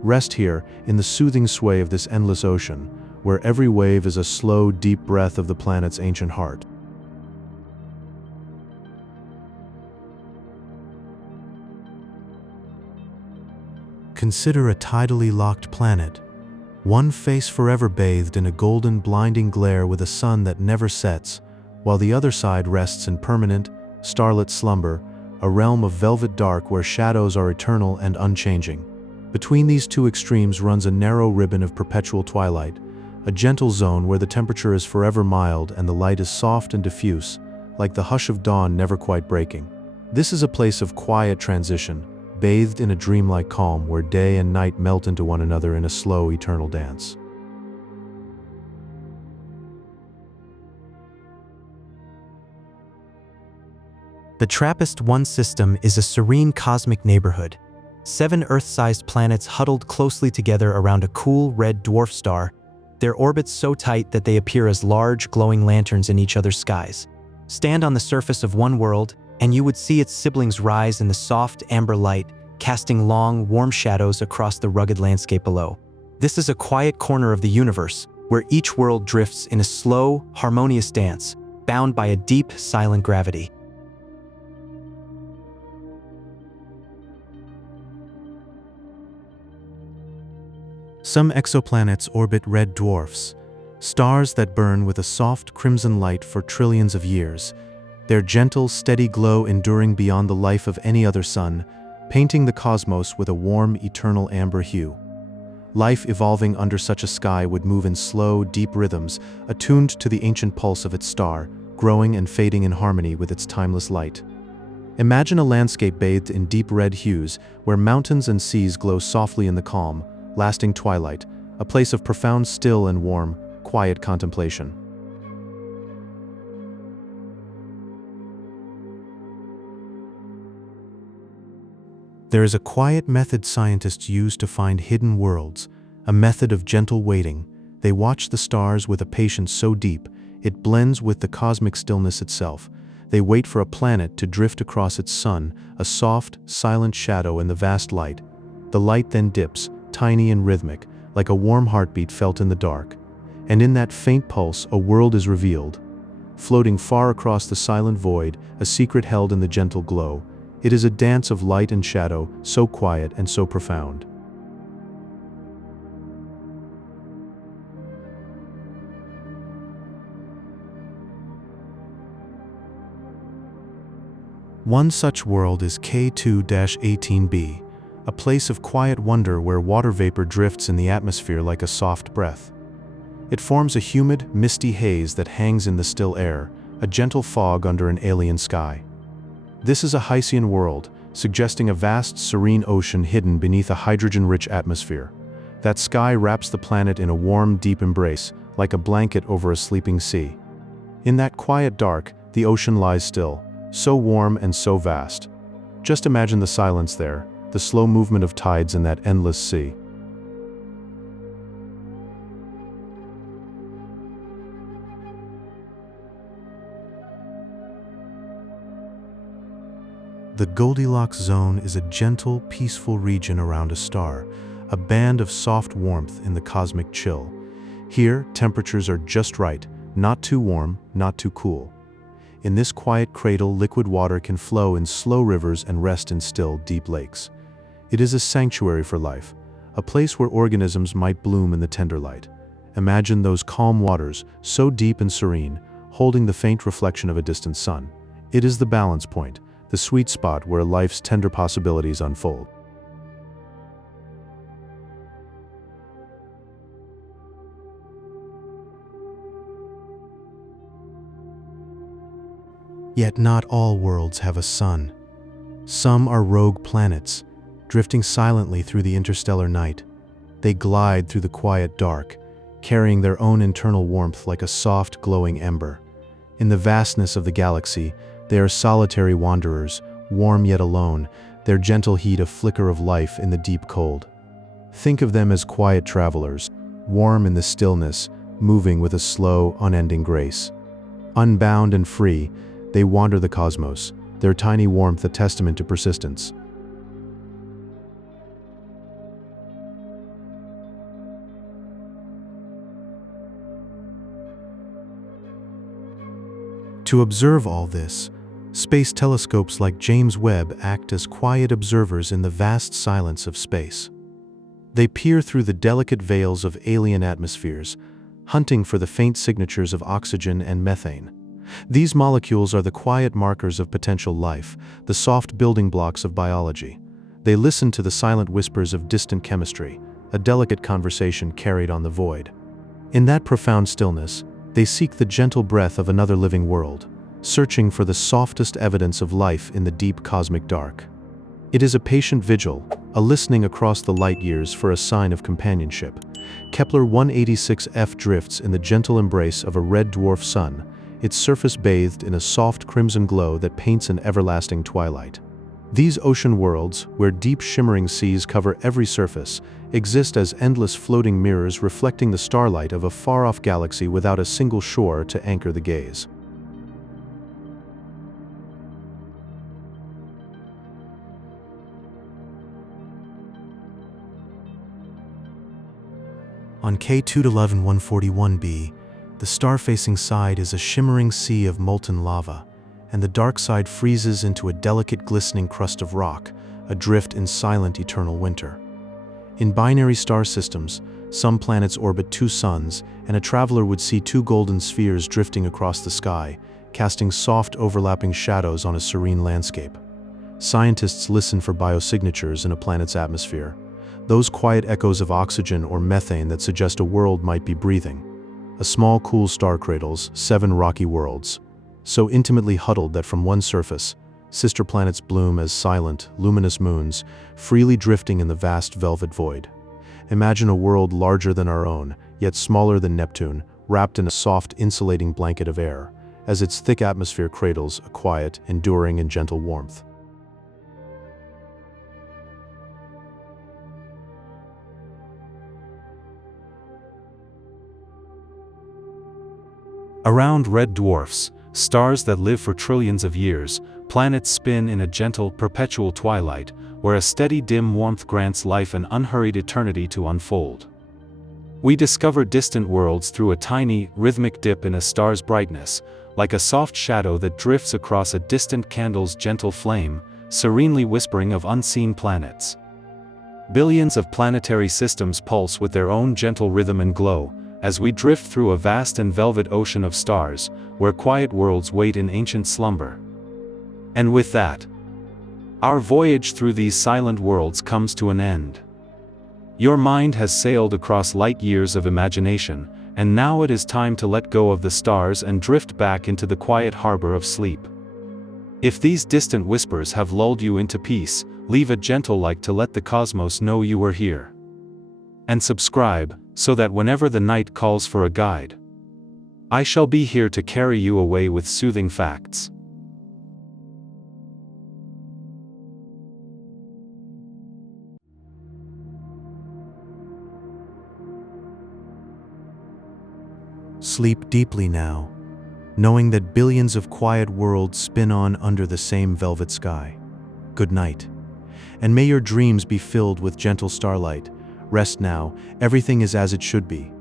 Rest here, in the soothing sway of this endless ocean, where every wave is a slow, deep breath of the planet's ancient heart. Consider a tidally locked planet, one face forever bathed in a golden, blinding glare with a sun that never sets, while the other side rests in permanent, starlit slumber, a realm of velvet dark where shadows are eternal and unchanging. Between these two extremes runs a narrow ribbon of perpetual twilight, a gentle zone where the temperature is forever mild and the light is soft and diffuse, like the hush of dawn never quite breaking. This is a place of quiet transition, bathed in a dreamlike calm where day and night melt into one another in a slow, eternal dance. The TRAPPIST-1 system is a serene cosmic neighborhood. 7 Earth-sized planets huddled closely together around a cool red dwarf star, their orbits so tight that they appear as large, glowing lanterns in each other's skies. Stand on the surface of one world, and you would see its siblings rise in the soft amber light, casting long, warm shadows across the rugged landscape below. This is a quiet corner of the universe, where each world drifts in a slow, harmonious dance, bound by a deep, silent gravity. Some exoplanets orbit red dwarfs, stars that burn with a soft crimson light for trillions of years, their gentle, steady glow enduring beyond the life of any other sun, painting the cosmos with a warm, eternal amber hue. Life evolving under such a sky would move in slow, deep rhythms, attuned to the ancient pulse of its star, growing and fading in harmony with its timeless light. Imagine a landscape bathed in deep red hues, where mountains and seas glow softly in the calm, lasting twilight, a place of profound still and warm, quiet contemplation. There is a quiet method scientists use to find hidden worlds, a method of gentle waiting. They watch the stars with a patience so deep, it blends with the cosmic stillness itself. They wait for a planet to drift across its sun, a soft, silent shadow in the vast light. The light then dips, tiny and rhythmic, like a warm heartbeat felt in the dark. And in that faint pulse, a world is revealed. Floating far across the silent void, a secret held in the gentle glow. It is a dance of light and shadow, so quiet and so profound. One such world is K2-18b, a place of quiet wonder where water vapor drifts in the atmosphere like a soft breath. It forms a humid, misty haze that hangs in the still air, a gentle fog under an alien sky. This is a Hycean world, suggesting a vast, serene ocean hidden beneath a hydrogen-rich atmosphere. That sky wraps the planet in a warm, deep embrace, like a blanket over a sleeping sea. In that quiet dark, the ocean lies still, so warm and so vast. Just imagine the silence there, the slow movement of tides in that endless sea. The Goldilocks zone is a gentle, peaceful region around a star, a band of soft warmth in the cosmic chill. Here, temperatures are just right, not too warm, not too cool. In this quiet cradle, liquid water can flow in slow rivers and rest in still, deep lakes. It is a sanctuary for life, a place where organisms might bloom in the tender light. Imagine those calm waters, so deep and serene, holding the faint reflection of a distant sun. It is the balance point, the sweet spot where life's tender possibilities unfold. Yet not all worlds have a sun. Some are rogue planets, drifting silently through the interstellar night. They glide through the quiet dark, carrying their own internal warmth like a soft, glowing ember. In the vastness of the galaxy, they are solitary wanderers, warm yet alone, their gentle heat a flicker of life in the deep cold. Think of them as quiet travelers, warm in the stillness, moving with a slow, unending grace. Unbound and free, they wander the cosmos, their tiny warmth a testament to persistence. To observe all this, space telescopes like James Webb act as quiet observers in the vast silence of space. They peer through the delicate veils of alien atmospheres, hunting for the faint signatures of oxygen and methane. These molecules are the quiet markers of potential life, the soft building blocks of biology. They listen to the silent whispers of distant chemistry, a delicate conversation carried on the void. In that profound stillness, they seek the gentle breath of another living world, searching for the softest evidence of life in the deep cosmic dark. It is a patient vigil, a listening across the light years for a sign of companionship. Kepler 186f drifts in the gentle embrace of a red dwarf sun, its surface bathed in a soft crimson glow that paints an everlasting twilight. These ocean worlds, where deep shimmering seas cover every surface, exist as endless floating mirrors reflecting the starlight of a far-off galaxy without a single shore to anchor the gaze. On K2-11-141b, the star-facing side is a shimmering sea of molten lava, and the dark side freezes into a delicate glistening crust of rock, adrift in silent eternal winter. In binary star systems, some planets orbit two suns, and a traveler would see two golden spheres drifting across the sky, casting soft overlapping shadows on a serene landscape. Scientists listen for biosignatures in a planet's atmosphere, those quiet echoes of oxygen or methane that suggest a world might be breathing. A small cool star cradles 7 rocky worlds, so intimately huddled that from one surface, sister planets bloom as silent, luminous moons, freely drifting in the vast velvet void. Imagine a world larger than our own, yet smaller than Neptune, wrapped in a soft, insulating blanket of air, as its thick atmosphere cradles a quiet, enduring, and gentle warmth. Around red dwarfs, stars that live for trillions of years, planets spin in a gentle, perpetual twilight, where a steady dim warmth grants life an unhurried eternity to unfold. We discover distant worlds through a tiny, rhythmic dip in a star's brightness, like a soft shadow that drifts across a distant candle's gentle flame, serenely whispering of unseen planets. Billions of planetary systems pulse with their own gentle rhythm and glow, as we drift through a vast and velvet ocean of stars, where quiet worlds wait in ancient slumber. And with that, our voyage through these silent worlds comes to an end. Your mind has sailed across light years of imagination, and now it is time to let go of the stars and drift back into the quiet harbor of sleep. If these distant whispers have lulled you into peace, leave a gentle like to let the cosmos know you are here. And subscribe, so that whenever the night calls for a guide, I shall be here to carry you away with soothing facts. Sleep deeply now, knowing that billions of quiet worlds spin on under the same velvet sky. Good night. And may your dreams be filled with gentle starlight. Rest now, everything is as it should be.